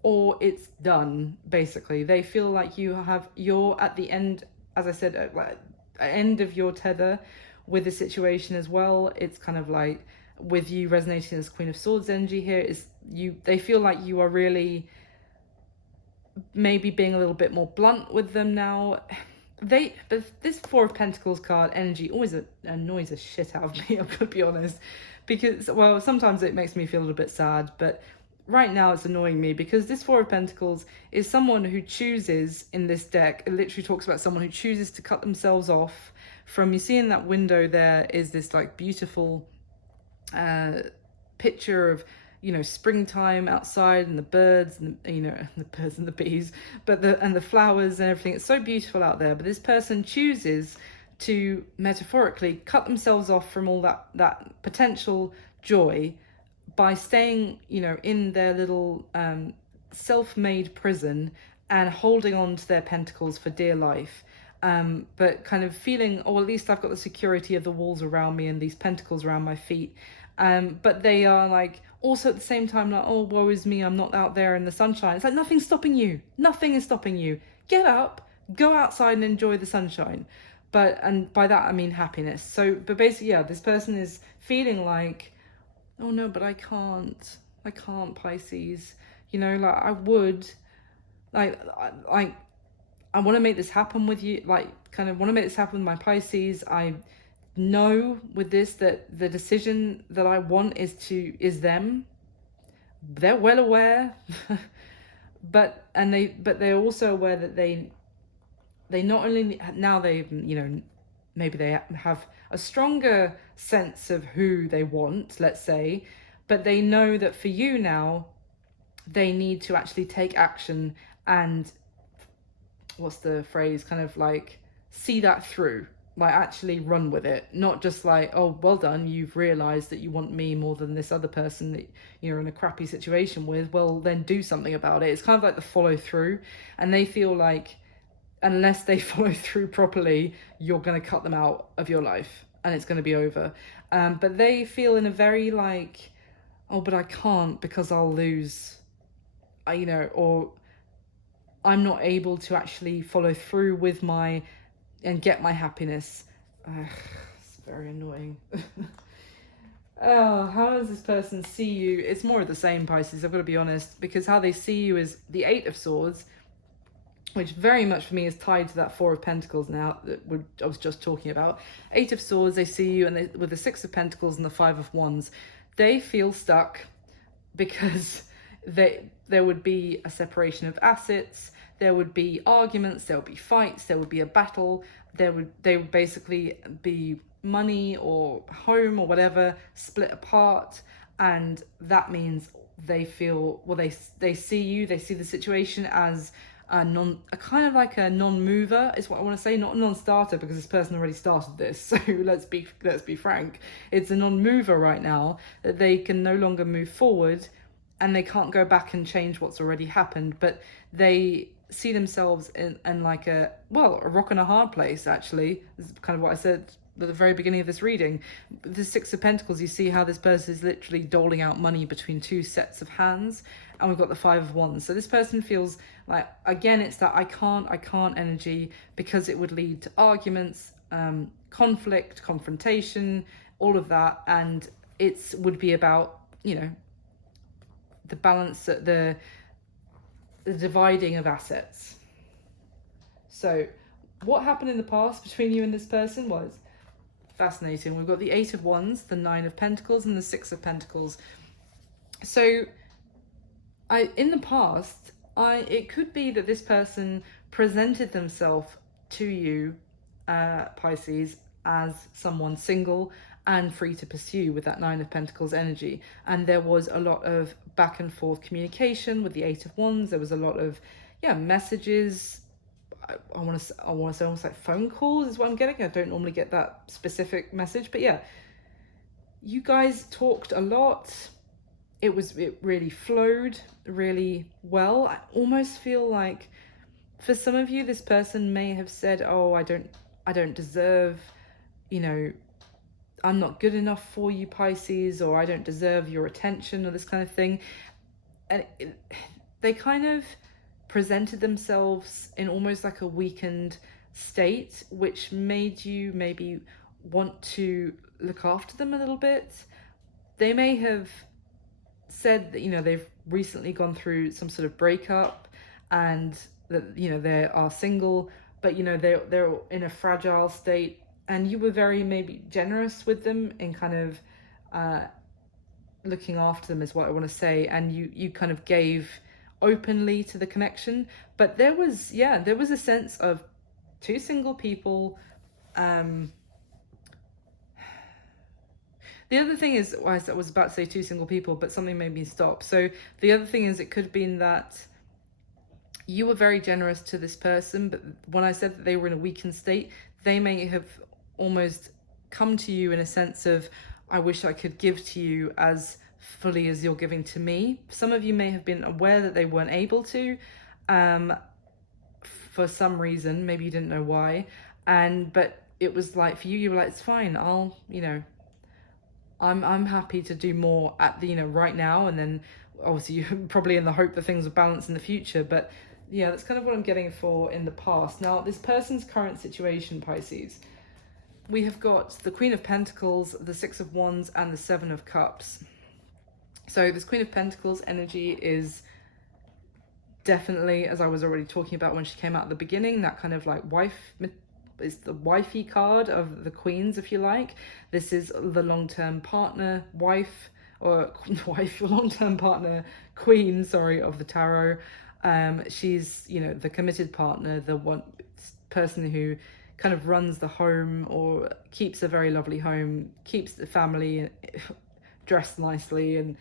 or it's done. Basically, they feel like you're at the end, as I said, at end of your tether with the situation as well. It's kind of like, with you resonating as Queen of Swords energy here, is they feel like you are really maybe being a little bit more blunt with them now. But this Four of Pentacles card energy always annoys the shit out of me, I'm gonna be honest, because, well, sometimes it makes me feel a little bit sad, but right now it's annoying me because this Four of Pentacles is someone who chooses, in this deck, it literally talks about someone who chooses to cut themselves off from, you see in that window there is this like beautiful picture of, you know, springtime outside and the birds and the, you know, the birds and the bees, but the flowers and everything. It's so beautiful out there, but this person chooses to metaphorically cut themselves off from all that potential joy by staying, you know, in their little self-made prison and holding on to their pentacles for dear life. But kind of feeling, oh, at least I've got the security of the walls around me and these pentacles around my feet. But they are like, also at the same time, like, oh, woe is me, I'm not out there in the sunshine. It's like, nothing's stopping you. Nothing is stopping you. Get up, go outside and enjoy the sunshine. And by that, I mean happiness. So, but basically, yeah, this person is feeling like, oh no, but I can't, Pisces. You know, like, I would, I want to make this happen with you, like, kind of want to make this happen with my Pisces. I know with this that the decision that I want is them. They're well aware, but they're also aware that they not only now they, you know, maybe they have a stronger sense of who they want, let's say, but they know that for you now, they need to actually take action and, what's the phrase, kind of like see that through, like actually run with it, not just like, oh, well done, you've realized that you want me more than this other person that you're in a crappy situation with, well then do something about it. It's kind of like the follow through, and they feel like unless they follow through properly, you're going to cut them out of your life and it's going to be over. But they feel in a very like, oh, but I can't because I'll lose, you know, or I'm not able to actually follow through with and get my happiness. It's very annoying. Oh, how does this person see you? It's more of the same, Pisces, I've got to be honest, because how they see you is the Eight of Swords, which very much for me is tied to that Four of Pentacles now that I was just talking about. Eight of Swords, they see you, and with the Six of Pentacles and the Five of Wands, they feel stuck because there would be a separation of assets, there would be arguments, there would be fights, there would be a battle, they would basically be money or home or whatever split apart, and that means they feel, well, they see the situation as a kind of like a non-mover is what I want to say, not a non-starter, because this person already started this. So let's be frank, it's a non-mover right now, that they can no longer move forward and they can't go back and change what's already happened, but they see themselves in like a rock and a hard place. Actually, this is kind of what I said at the very beginning of this reading. The Six of Pentacles, you see how this person is literally doling out money between two sets of hands, and we've got the Five of Wands. So this person feels like, again, it's that I can't energy, because it would lead to arguments, conflict, confrontation, all of that, and it would be about, you know, the balance, the dividing of assets. So what happened in the past between you and this person was fascinating. We've got the Eight of Wands, the Nine of Pentacles, and the Six of Pentacles. So in the past, it could be that this person presented themselves to you, Pisces, as someone single and free to pursue with that Nine of Pentacles energy. And there was a lot of back and forth communication with the Eight of Wands. There was a lot of, messages. I want to say almost like phone calls is what I'm getting. I don't normally get that specific message, but yeah, you guys talked a lot. It really flowed really well. I almost feel like for some of you, this person may have said, oh, I don't deserve, I'm not good enough for you, Pisces, or I don't deserve your attention, or this kind of thing. And they kind of presented themselves in almost like a weakened state, which made you maybe want to look after them a little bit. They may have said that, they've recently gone through some sort of breakup, and that, they are single, but, they're in a fragile state. And you were very maybe generous with them in kind of looking after them is what I want to say. And you kind of gave openly to the connection. But there was a sense of two single people. The other thing is, I was about to say two single people, but something made me stop. So the other thing is, it could have been that you were very generous to this person, but when I said that they were in a weakened state, they may have almost come to you in a sense of, I wish I could give to you as fully as you're giving to me. Some of you may have been aware that they weren't able to, for some reason, maybe you didn't know why. But it was like, for you, you were like, it's fine. I'm happy to do more at the, right now. And then obviously you're probably in the hope that things will balance in the future. But yeah, that's kind of what I'm getting for in the past. Now, this person's current situation, Pisces, we have got the Queen of Pentacles, the Six of Wands, and the Seven of Cups. So this Queen of Pentacles energy is definitely, as I was already talking about when she came out at the beginning, that kind of like wife, is the wifey card of the queens, if you like. This is the long-term partner, wife, or wife, long-term partner, queen, sorry, of the tarot. She's, the committed partner, the one person who kind of runs the home or keeps a very lovely home, keeps the family dressed nicely and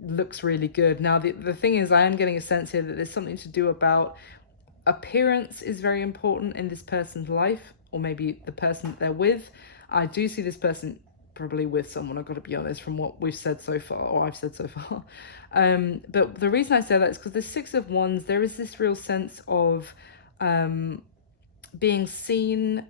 looks really good. Now, the thing is, I am getting a sense here that there's something to do about appearance is very important in this person's life, or maybe the person that they're with. I do see this person probably with someone, I've got to be honest, from what we've said so far, or I've said so far. But the reason I say that is because the Six of Wands, there is this real sense of being seen.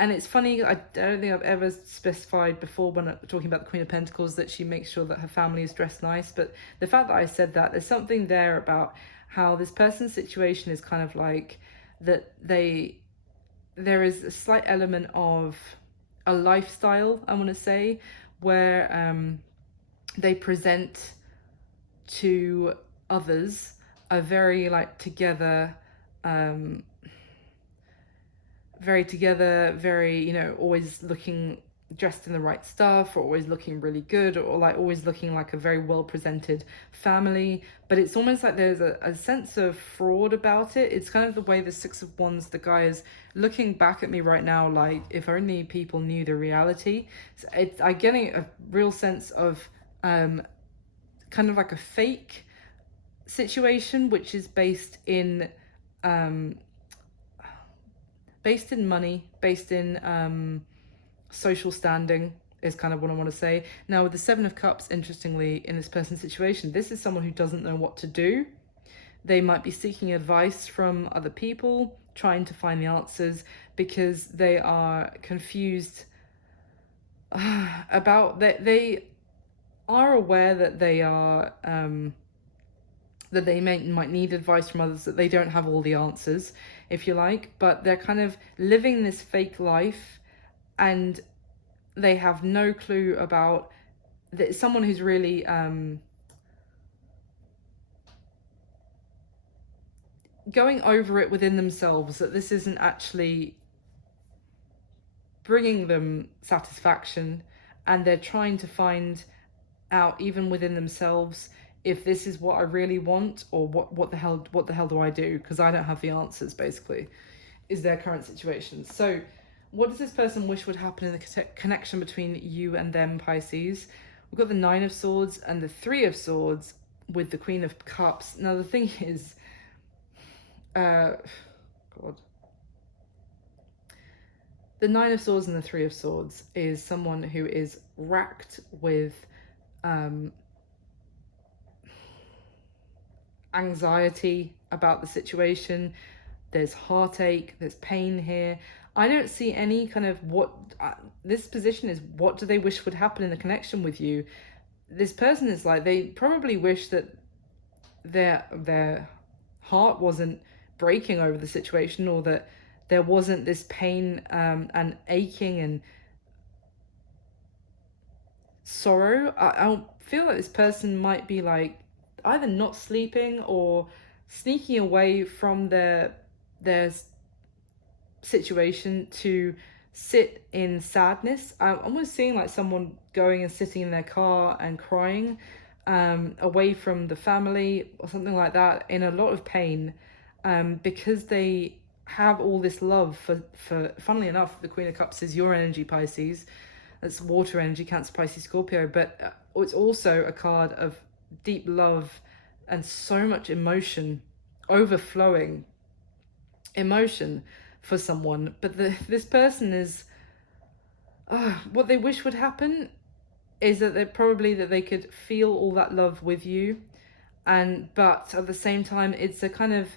And it's funny, I don't think I've ever specified before when I'm talking about the Queen of Pentacles that she makes sure that her family is dressed nice. But the fact that I said that, there's something there about how this person's situation is kind of like that there is a slight element of a lifestyle, I want to say, where they present to others a very like together, very, always looking dressed in the right stuff, or always looking really good, or like always looking like a very well presented family. But it's almost like there's a sense of fraud about it. It's kind of the way the Six of Wands, the guy is looking back at me right now, like if only people knew the reality. So I'm getting a real sense of kind of like a fake situation, which is based in money, based in social standing, is kind of what I want to say. Now with the Seven of Cups, interestingly, in this person's situation, this is someone who doesn't know what to do. They might be seeking advice from other people, trying to find the answers, because they are confused about that. They are aware that they are that they might need advice from others, that they don't have all the answers, if you like, but they're kind of living this fake life, and they have no clue about that. Someone who's really going over it within themselves, that this isn't actually bringing them satisfaction, and they're trying to find out even within themselves if this is what I really want, or what the hell do I do, because I don't have the answers, basically, is their current situation. So what does this person wish would happen in the connection between you and them, Pisces? We've got the Nine of Swords and the Three of Swords with the Queen of Cups. Now the thing is, God, the Nine of Swords and the Three of Swords is someone who is racked with anxiety about the situation. There's heartache, there's pain here. I don't see any kind of this position is, what do they wish would happen in the connection with you? This person is like, they probably wish that their heart wasn't breaking over the situation, or that there wasn't this pain and aching and sorrow. I feel like this person might be like either not sleeping or sneaking away from their situation to sit in sadness. I'm almost seeing like someone going and sitting in their car and crying away from the family or something like that, in a lot of pain, because they have all this love for funnily enough, the Queen of Cups is your energy, Pisces. That's water energy, Cancer, Pisces, Scorpio, but it's also a card of deep love and so much emotion, overflowing emotion for someone. But this person is, what they wish would happen is that they could feel all that love with you, but at the same time, it's a kind of,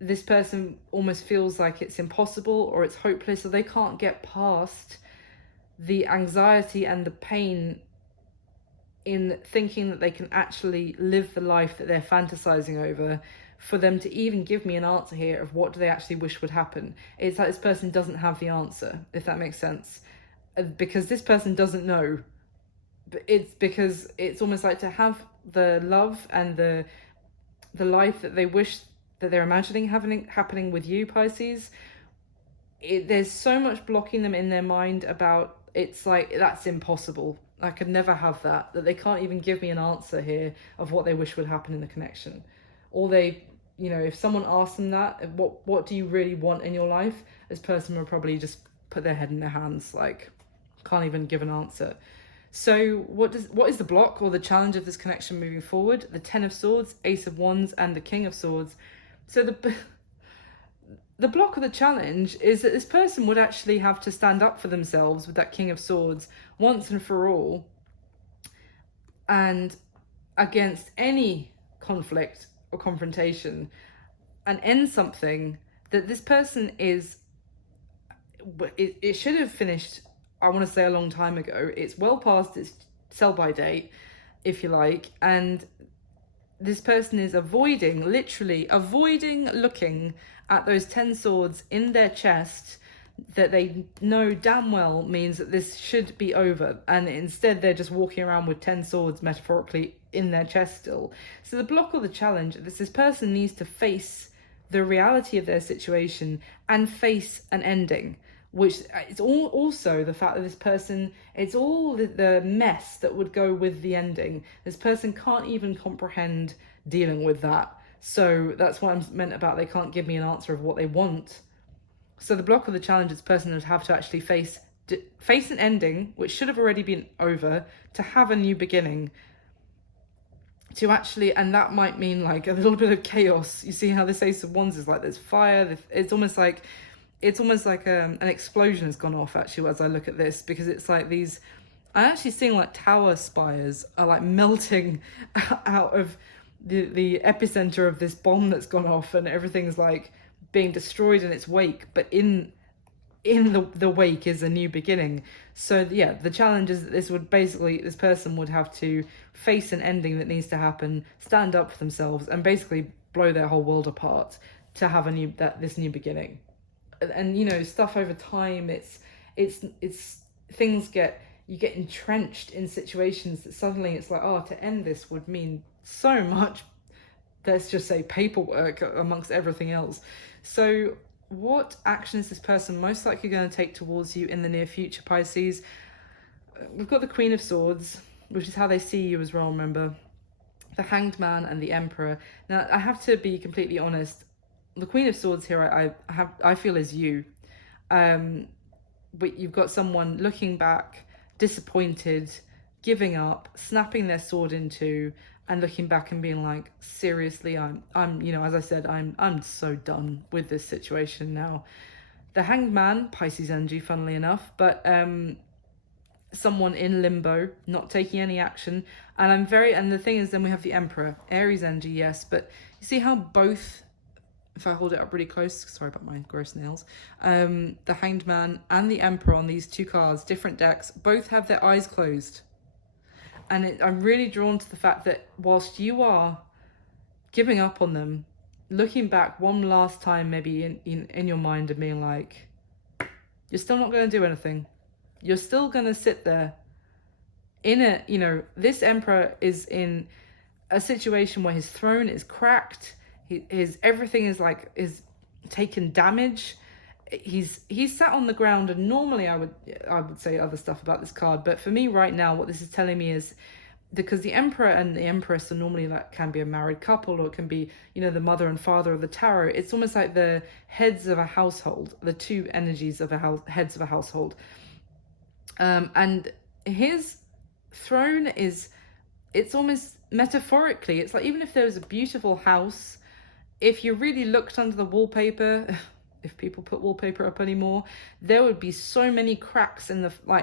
this person almost feels like it's impossible or it's hopeless, so they can't get past the anxiety and the pain in thinking that they can actually live the life that they're fantasizing over, for them to even give me an answer here of what do they actually wish would happen. It's like this person doesn't have the answer, if that makes sense, because this person doesn't know. It's because it's almost like to have the love and the life that they wish, that they're imagining happening with you, Pisces. There's so much blocking them in their mind about, it's like, that's impossible. I could never have that they can't even give me an answer here of what they wish would happen in the connection. Or they, if someone asks them that, what do you really want in your life? This person will probably just put their head in their hands, like, can't even give an answer. So what is the block or the challenge of this connection moving forward? The Ten of Swords, Ace of Wands, and the King of Swords. So the block or the challenge is that this person would actually have to stand up for themselves with that King of Swords once and for all, and against any conflict or confrontation, and end something that this person is, it should have finished, I want to say, a long time ago. It's well past its sell-by date, if you like, and this person is literally avoiding looking at those 10 swords in their chest that they know damn well means that this should be over, and instead they're just walking around with 10 swords metaphorically in their chest still. So the block or the challenge, this person needs to face the reality of their situation and face an ending. which it's all also the fact that this person, it's all the mess that would go with the ending. This person can't even comprehend dealing with that. So that's what I'm meant about they can't give me an answer of what they want. So the block of the challenge, this person would have to actually face an ending, which should have already been over, to have a new beginning. To actually, and that might mean like a little bit of chaos. You see how this Ace of Wands is like there's fire. It's almost like an explosion has gone off actually as I look at this, because it's like these, I'm actually seeing like tower spires are like melting out of the epicenter of this bomb that's gone off, and everything's like being destroyed in its wake, but in the wake is a new beginning. So yeah, the challenge is that this person would have to face an ending that needs to happen, stand up for themselves, and basically blow their whole world apart to have this new beginning. And you know, stuff over time, it's things you get entrenched in situations that suddenly it's like, oh, to end this would mean so much, let's just say paperwork amongst everything else. So what action is this person most likely going to take towards you in the near future, Pisces? We've got the Queen of Swords, which is how they see you as well, remember. The Hanged Man and the Emperor. Now, I have to be completely honest. The Queen of Swords here, I feel is you. But you've got someone looking back, disappointed, giving up, snapping their sword in two, and looking back and being like, seriously, I'm you know, as I said, I'm so done with this situation now. The Hanged Man, Pisces energy, funnily enough, but someone in limbo, not taking any action. And the thing is, then we have the Emperor, Aries energy, yes, but you see how both, if I hold it up really close, sorry about my gross nails, the Hanged Man and the Emperor on these two cards, different decks, both have their eyes closed. And I'm really drawn to the fact that whilst you are giving up on them, looking back one last time maybe in your mind and being like, you're still not going to do anything. You're still going to sit there this Emperor is in a situation where his throne is cracked. His everything is taken damage. He's sat on the ground, and normally I would say other stuff about this card, but for me right now, what this is telling me is, because the Emperor and the Empress are normally can be a married couple, or it can be, the mother and father of the tarot. It's almost like the heads of a household, the two energies of heads of a household. And his throne it's almost metaphorically, it's like, even if there was a beautiful house, if you really looked under the wallpaper, if people put wallpaper up anymore, there would be so many cracks in the I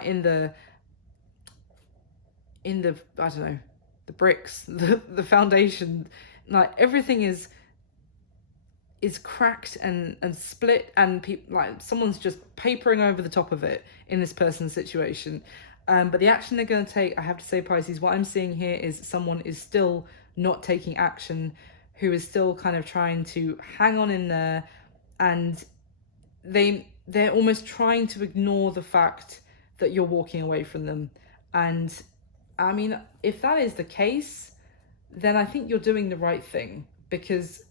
don't know, the bricks, the foundation, like everything is cracked and split, and someone's just papering over the top of it in this person's situation. But the action they're going to take, I have to say, Pisces, what I'm seeing here is someone is still not taking action, who is still kind of trying to hang on in there, and they're almost trying to ignore the fact that you're walking away from them. And I mean, if that is the case, then I think you're doing the right thing, because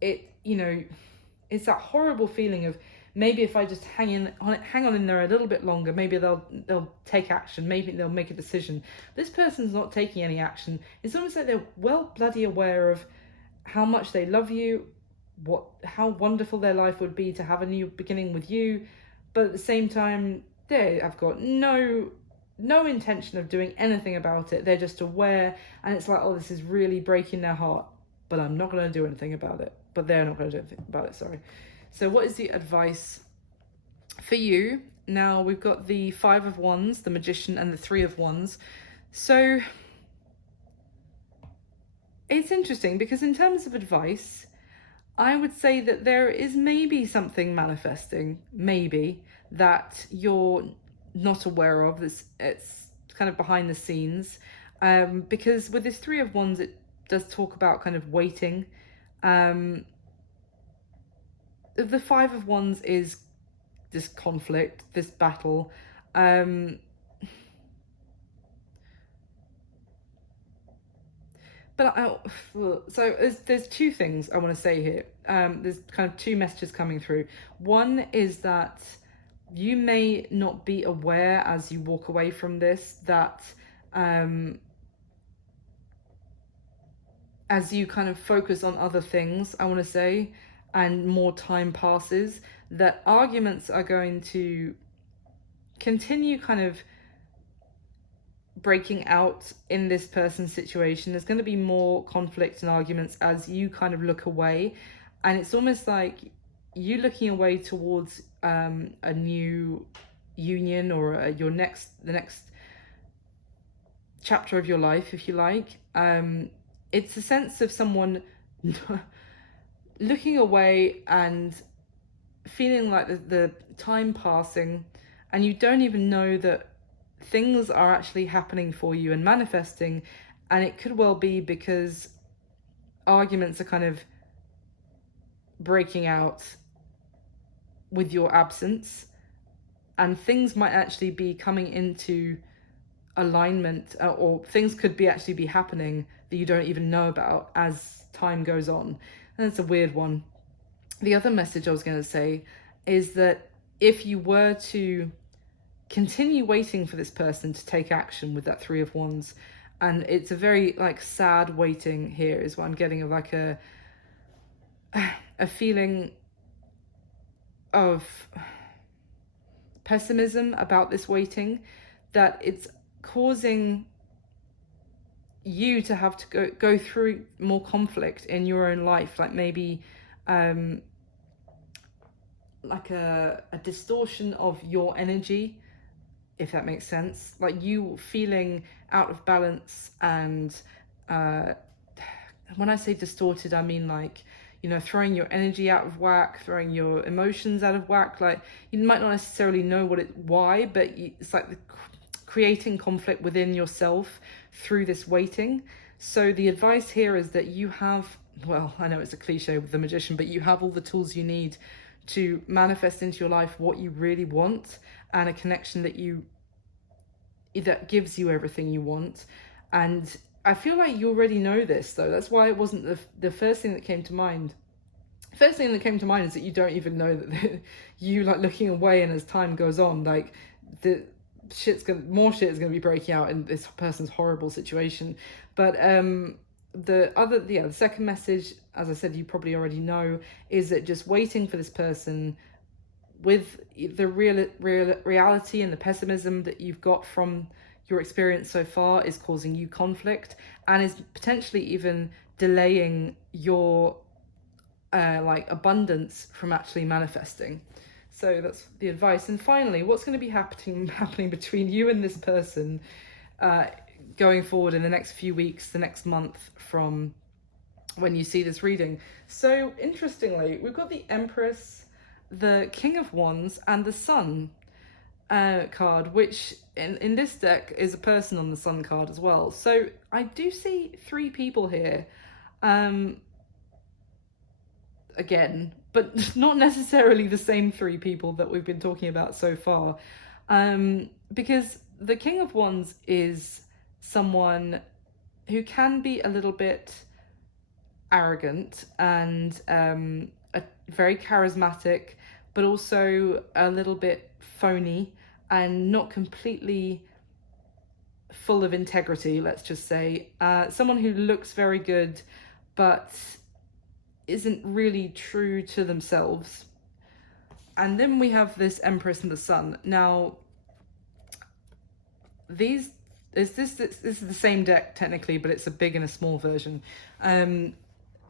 it's that horrible feeling of, maybe if I just hang on in there a little bit longer, maybe they'll take action, maybe they'll make a decision. This person's not taking any action. It's almost like they're well bloody aware of how much they love you, how wonderful their life would be to have a new beginning with you, but at the same time, I've got no intention of doing anything about it. They're just aware, and it's like, oh, this is really breaking their heart, but I'm not going to do anything about it. But they're not going to do anything about it, sorry. So what is the advice for you? Now, we've got the Five of Wands, the Magician, and the Three of Wands. So it's interesting, because in terms of advice, I would say that there is maybe something manifesting, maybe, that you're not aware of. It's kind of behind the scenes, because with this Three of Wands, it does talk about kind of waiting. The Five of Wands is this conflict, this battle. So there's two things I want to say here. There's kind of two messages coming through. One is that you may not be aware as you walk away from this that as you kind of focus on other things, I want to say, and more time passes, that arguments are going to continue kind of breaking out in this person's situation. There's going to be more conflict and arguments as you kind of look away, and it's almost like you looking away towards a new union, or the next chapter of your life, if you like. It's a sense of someone looking away and feeling like the time passing, and you don't even know that things are actually happening for you and manifesting. And it could well be because arguments are kind of breaking out with your absence, and things might actually be coming into alignment, or things could be actually be happening that you don't even know about as time goes on. And it's a weird one. The other message I was going to say is that if you were to continue waiting for this person to take action with that Three of Wands, and it's a very like sad waiting here is what I'm getting, of like a feeling of pessimism about this waiting, that it's causing you to have to go through more conflict in your own life, like maybe like a distortion of your energy, if that makes sense, like you feeling out of balance. And when I say distorted, I mean like, you know, throwing your energy out of whack, throwing your emotions out of whack. Like you might not necessarily know why, but it's like creating conflict within yourself through this waiting. So the advice here is that you have, well, I know it's a cliche with the Magician, but you have all the tools you need to manifest into your life what you really want, and a connection that gives you everything you want. And I feel like you already know this, though. That's why it wasn't the first thing that came to mind. First thing that came to mind is that you don't even know that you like looking away, and as time goes on, like more shit is gonna be breaking out in this person's horrible situation. But the second message, as I said, you probably already know, is that just waiting for this person with the reality and the pessimism that you've got from your experience so far is causing you conflict, and is potentially even delaying your like abundance from actually manifesting. So that's the advice. And finally, what's going to be happening between you and this person going forward in the next few weeks, the next month from when you see this reading? So interestingly, we've got the Empress, the King of Wands, and the Sun card, which in this deck is a person on the Sun card as well. So I do see three people here. Again, but not necessarily the same three people that we've been talking about so far, because the King of Wands is someone who can be a little bit arrogant and very charismatic, but also a little bit phony and not completely full of integrity, let's just say. Someone who looks very good but isn't really true to themselves. And then we have this Empress and the Sun. Now, this is the same deck technically, but it's a big and a small version.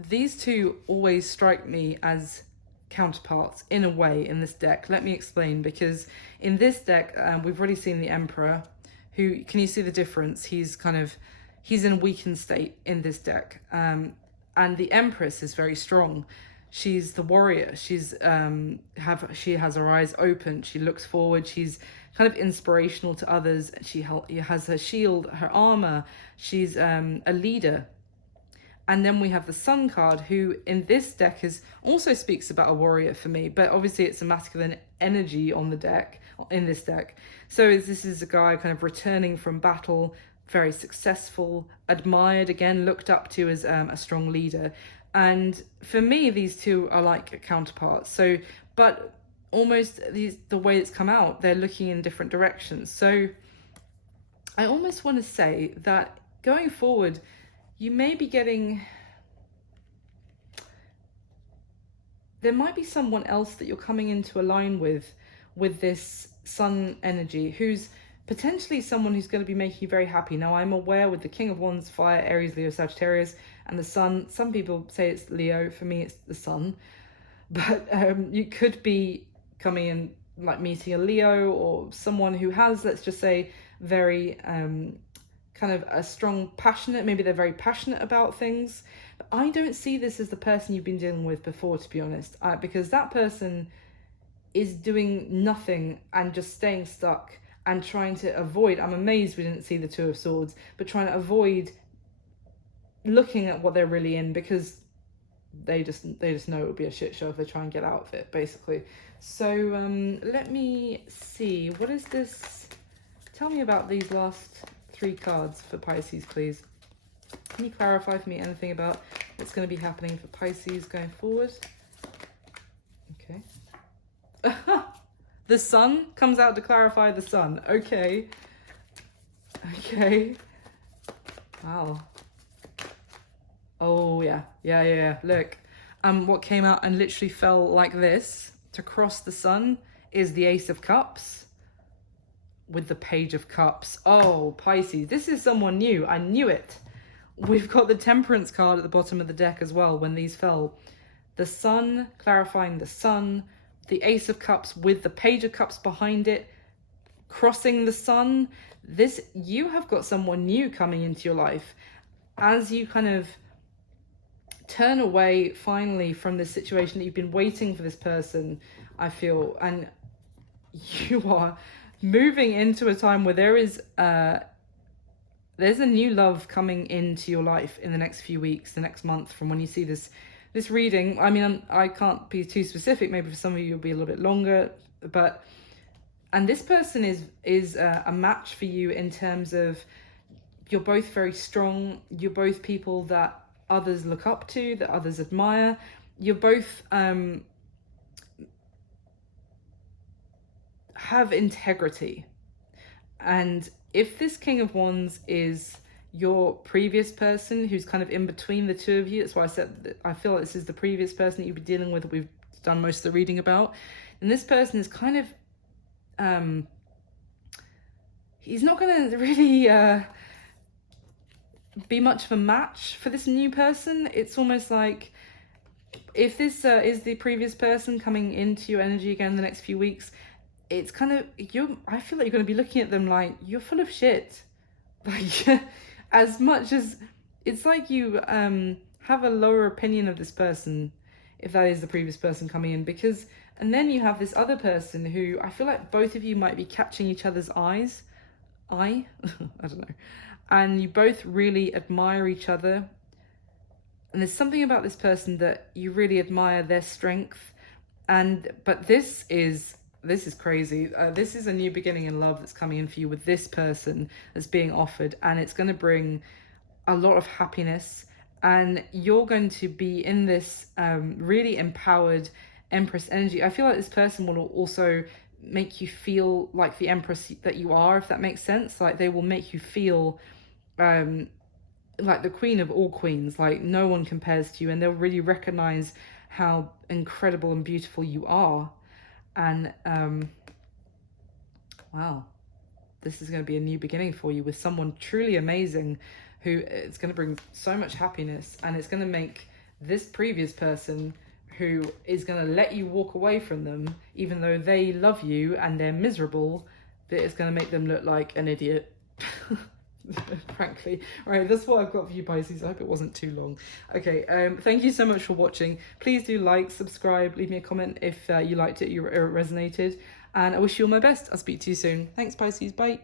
These two always strike me as counterparts in a way in this deck. Let me explain, because in this deck, we've already seen the Emperor, who, can you see the difference? He's in a weakened state in this deck. And the Empress is very strong. She's the warrior. She has her eyes open. She looks forward. She's kind of inspirational to others. She has her shield, her armor. She's a leader. And then we have the Sun card, who in this deck also speaks about a warrior for me, but obviously it's a masculine energy on the deck, in this deck. So this is a guy kind of returning from battle, very successful, admired, again, looked up to as a strong leader. And for me, these two are like counterparts. So, but almost the way it's come out, they're looking in different directions. So I almost want to say that going forward, you may be getting, there might be someone else that you're coming into a line with this sun energy, who's potentially someone who's going to be making you very happy. Now, I'm aware with the King of Wands, fire, Aries, Leo, Sagittarius, and the sun, some people say it's Leo, for me it's the sun. But you could be coming in, like meeting a Leo or someone who has, let's just say, very kind of a strong passionate, maybe they're very passionate about things. But I don't see this as the person you've been dealing with before, to be honest, because that person is doing nothing and just staying stuck and trying to avoid, I'm amazed we didn't see the Two of Swords, but trying to avoid looking at what they're really in, because they just know it would be a shit show if they try and get out of it, basically. So let me see, what is this? Tell me about these last 3 cards for Pisces, please. Can you clarify for me anything about what's going to be happening for Pisces going forward? Okay. The sun comes out to clarify the sun. Okay. Okay. Wow. Oh, yeah. Look, what came out and literally fell like this to cross the sun is the Ace of Cups with the Page of Cups. Oh, Pisces, this is someone new. I knew it. We've got the Temperance card at the bottom of the deck as well when these fell. The sun, clarifying the sun, the Ace of Cups with the Page of Cups behind it, crossing the sun. This, you have got someone new coming into your life as you kind of turn away finally from this situation that you've been waiting for this person, I feel, and you are moving into a time where there's a new love coming into your life in the next few weeks, the next month, from when you see this reading. I mean, I can't be too specific, maybe for some of you it'll be a little bit longer, but and this person is a match for you in terms of you're both very strong, you're both people that others look up to, that others admire. You're both have integrity. And if this King of Wands is your previous person who's kind of in between the two of you, that's why I said that I feel like this is the previous person that you'd be dealing with, that we've done most of the reading about. And this person is kind of he's not going to really be much of a match for this new person. It's almost like if this is the previous person coming into your energy again in the next few weeks, it's kind of, I feel like you're going to be looking at them like, you're full of shit. Like, as much as, it's like you have a lower opinion of this person, if that is the previous person coming in, because, and then you have this other person who, I feel like both of you might be catching each other's eyes. I don't know. And you both really admire each other. And there's something about this person that you really admire their strength. But this is crazy. This is a new beginning in love that's coming in for you with this person that's being offered. And it's going to bring a lot of happiness. And you're going to be in this really empowered Empress energy. I feel like this person will also make you feel like the Empress that you are, if that makes sense. Like, they will make you feel like the queen of all queens, like no one compares to you, and they'll really recognize how incredible and beautiful you are. And wow, this is going to be a new beginning for you with someone truly amazing, who it's going to bring so much happiness, and it's going to make this previous person, who is going to let you walk away from them even though they love you and they're miserable, that it's going to make them look like an idiot. Frankly. All right, that's what I've got for you, Pisces. I hope it wasn't too long. Okay, thank you so much for watching. Please do like, subscribe, leave me a comment if you liked it, you resonated, and I wish you all my best. I'll speak to you soon. Thanks, Pisces. Bye.